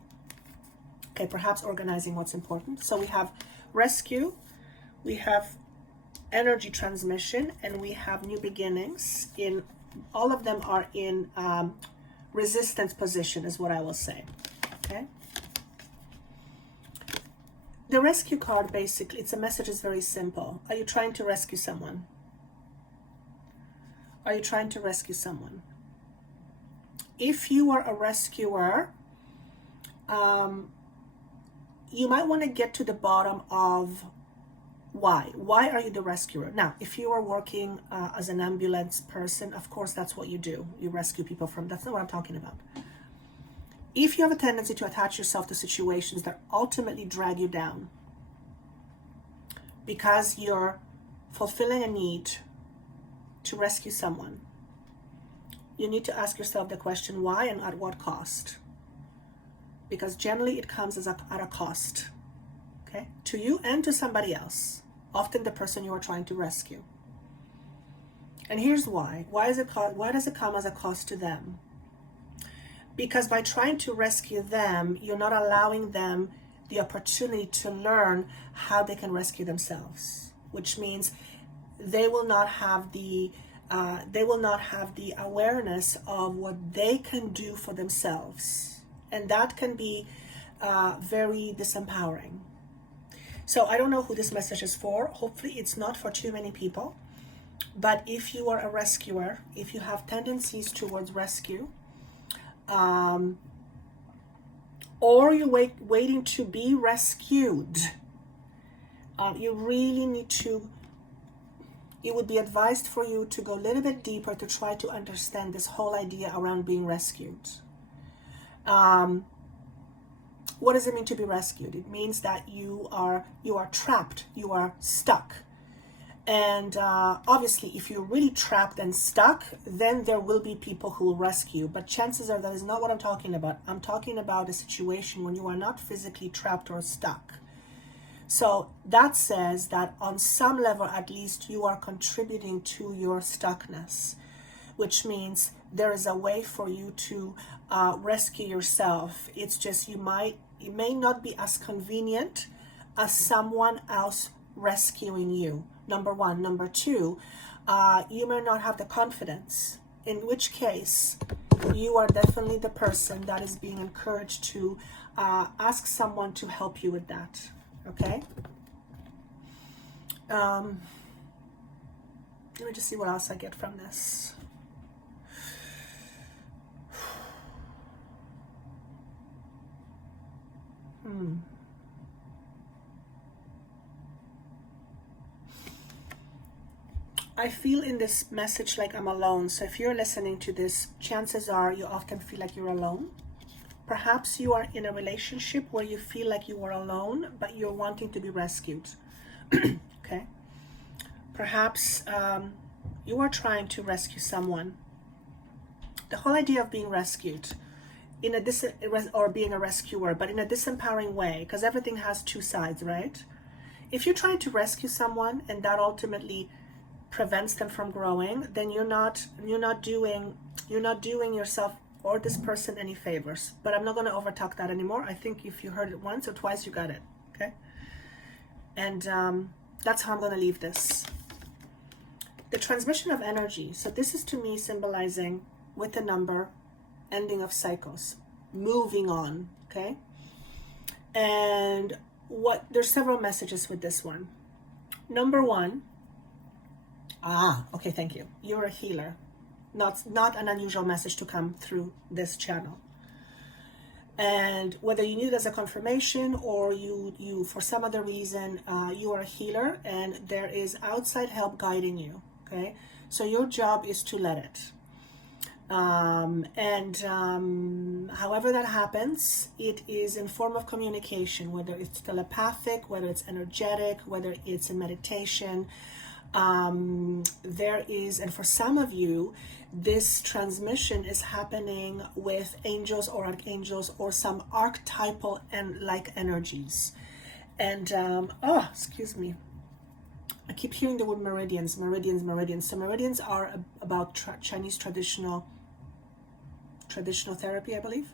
Okay, perhaps organizing what's important. So we have rescue, we have energy transmission, and we have new beginnings. In all of them are in resistance position is what I will say, okay? The rescue card, basically, its a message is very simple. Are you trying to rescue someone? Are you trying to rescue someone? If you are a rescuer, you might want to get to the bottom of why. Why are you the rescuer? Now, if you are working as an ambulance person, of course, that's what you do. You rescue people from, that's not what I'm talking about. If you have a tendency to attach yourself to situations that ultimately drag you down because you're fulfilling a need to rescue someone, you need to ask yourself the question, why and at what cost? Because generally it comes at a cost, okay, to you and to somebody else, often the person you are trying to rescue. And here's why. Why does it come as a cost to them? Because by trying to rescue them, you're not allowing them the opportunity to learn how they can rescue themselves. which means they will not have the awareness of what they can do for themselves, and that can be very disempowering. So I don't know who this message is for. Hopefully it's not for too many people. But if you are a rescuer, if you have tendencies towards rescue, or you're waiting to be rescued, you really need to, it would be advised for you to go a little bit deeper to try to understand this whole idea around being rescued. What does it mean to be rescued? It means that you are trapped, you are stuck. And obviously, if you're really trapped and stuck, then there will be people who will rescue. But chances are that is not what I'm talking about. I'm talking about a situation when you are not physically trapped or stuck. So that says that on some level, at least, you are contributing to your stuckness, which means there is a way for you to rescue yourself. It's just it may not be as convenient as someone else rescuing you. Number one. Number two, you may not have the confidence, in which case you are definitely the person that is being encouraged to ask someone to help you with that. Okay? Let me just see what else I get from this. I feel in this message like I'm alone. So if you're listening to this, chances are you often feel like you're alone. Perhaps you are in a relationship where you feel like you are alone, but you're wanting to be rescued. Okay? Perhaps you are trying to rescue someone. The whole idea of being rescued or being a rescuer, but in a disempowering way, because everything has two sides, right? If you're trying to rescue someone and that ultimately prevents them from growing, then you're not doing yourself or this person any favors. But I'm not going to overtalk that anymore. I think if you heard it once or twice, you got it. Okay? And that's how I'm going to leave this. The transmission of energy. So this is to me symbolizing with the number ending of cycles, moving on. Okay? And there's several messages with this one. Number one, okay, thank you. You're a healer. Not an unusual message to come through this channel. And whether you need it as a confirmation or you for some other reason, you are a healer and there is outside help guiding you. Okay, so your job is to let it. However that happens, it is in form of communication, whether it's telepathic, whether it's energetic, whether it's in meditation. There is, and for some of you, this transmission is happening with angels or archangels or some archetypal and like energies. And excuse me, I keep hearing the word meridians. So meridians are about Chinese traditional therapy, I believe.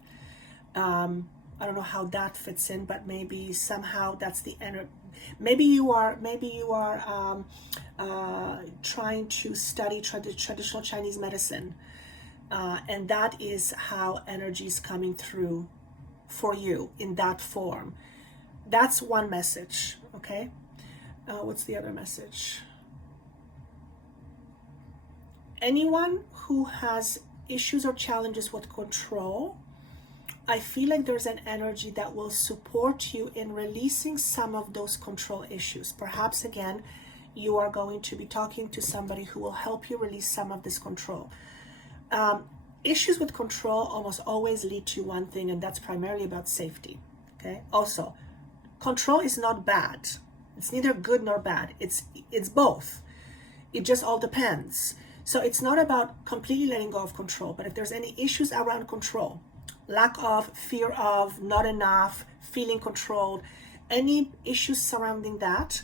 I don't know how that fits in, but maybe somehow that's the energy. Maybe you are trying to study traditional Chinese medicine, and that is how energy is coming through for you in that form. That's one message. Okay, what's the other message? Anyone who has issues or challenges with control, I feel like there's an energy that will support you in releasing some of those control issues. Perhaps, again, you are going to be talking to somebody who will help you release some of this control. Issues with control almost always lead to one thing, and that's primarily about safety. Okay. Also, control is not bad. It's neither good nor bad. It's both. It just all depends. So it's not about completely letting go of control, but if there's any issues around control, lack of, fear of, not enough, feeling controlled, any issues surrounding that,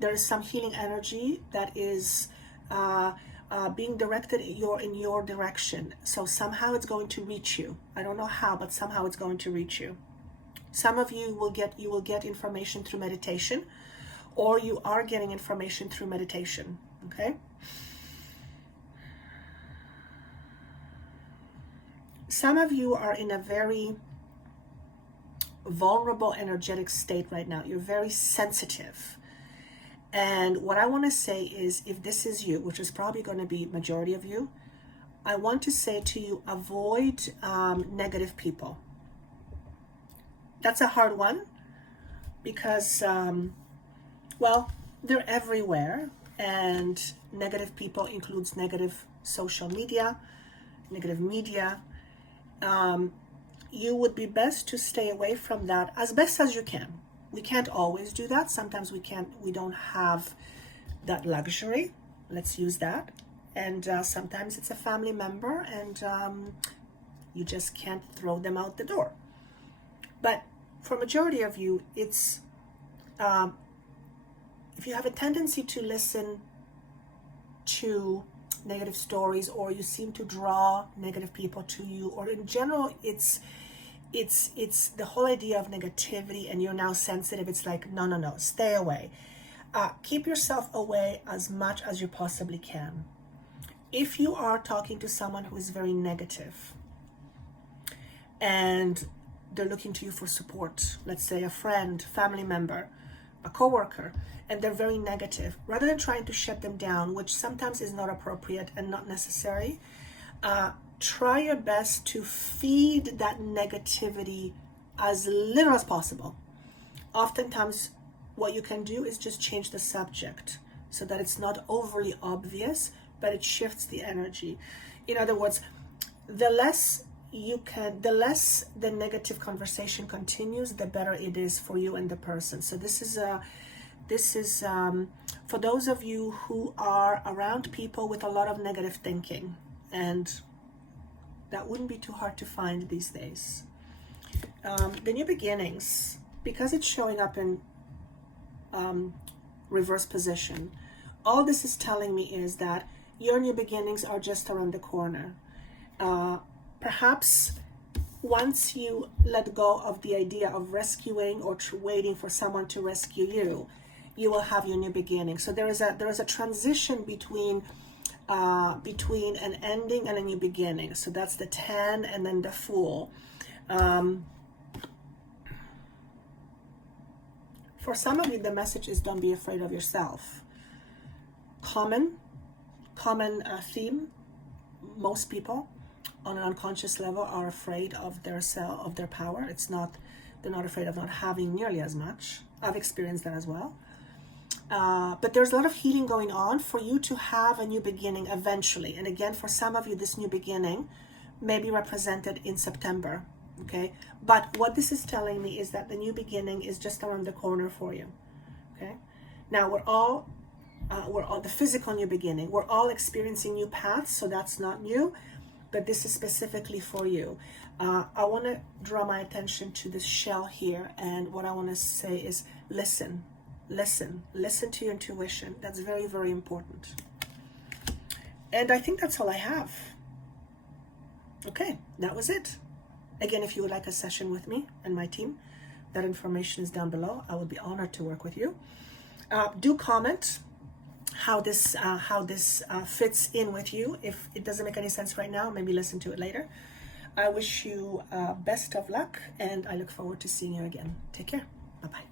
there is some healing energy that is being directed in your direction. So somehow it's going to reach you. I don't know how, but somehow it's going to reach you. Some of you will get information through meditation, or you are getting information through meditation, okay? Some of you are in a very vulnerable energetic state right now. You're very sensitive. And what I want to say is, if this is you, which is probably going to be majority of you, I want to say to you, avoid negative people. That's a hard one because, well, they're everywhere, and negative people includes negative social media, negative media. You would be best to stay away from that as best as you can. We can't always do that. Sometimes we don't have that luxury. Let's use that. And sometimes it's a family member, and you just can't throw them out the door. But for majority of you, it's if you have a tendency to listen to negative stories, or you seem to draw negative people to you, or in general it's the whole idea of negativity, and you're now sensitive, it's like, no, stay away. Keep yourself away as much as you possibly can. If you are talking to someone who is very negative and they're looking to you for support, let's say a friend, family member, a coworker, and they're very negative, rather than trying to shut them down, which sometimes is not appropriate and not necessary, try your best to feed that negativity as little as possible. Oftentimes, what you can do is just change the subject so that it's not overly obvious, but it shifts the energy. In other words, the less the negative conversation continues, the better it is for you and the person. So this is for those of you who are around people with a lot of negative thinking, and that wouldn't be too hard to find these days. The new beginnings, because it's showing up in reverse position, all this is telling me is that your new beginnings are just around the corner. Perhaps once you let go of the idea of rescuing or waiting for someone to rescue you, you will have your new beginning. So there is a transition between an ending and a new beginning. So that's the 10 and then the Fool. For some of you, the message is don't be afraid of yourself. Common theme. Most people on an unconscious level are afraid of their power. They're not afraid of not having nearly as much. I've experienced that as well. But there's a lot of healing going on for you to have a new beginning eventually. And again, for some of you, this new beginning may be represented in September. Okay, but what this is telling me is that the new beginning is just around the corner for you. Okay, now we're all the physical new beginning. We're all experiencing new paths, so that's not new, but this is specifically for you. I want to draw my attention to this shell here, and what I want to say is listen to your intuition. That's very, very important. And I think that's all I have. Okay, that was it. Again, if you would like a session with me and my team, that information is down below. I would be honored to work with you. Do comment how this fits in with you. If it doesn't make any sense right now, maybe listen to it later. I wish you best of luck, and I look forward to seeing you again. Take care. Bye-bye.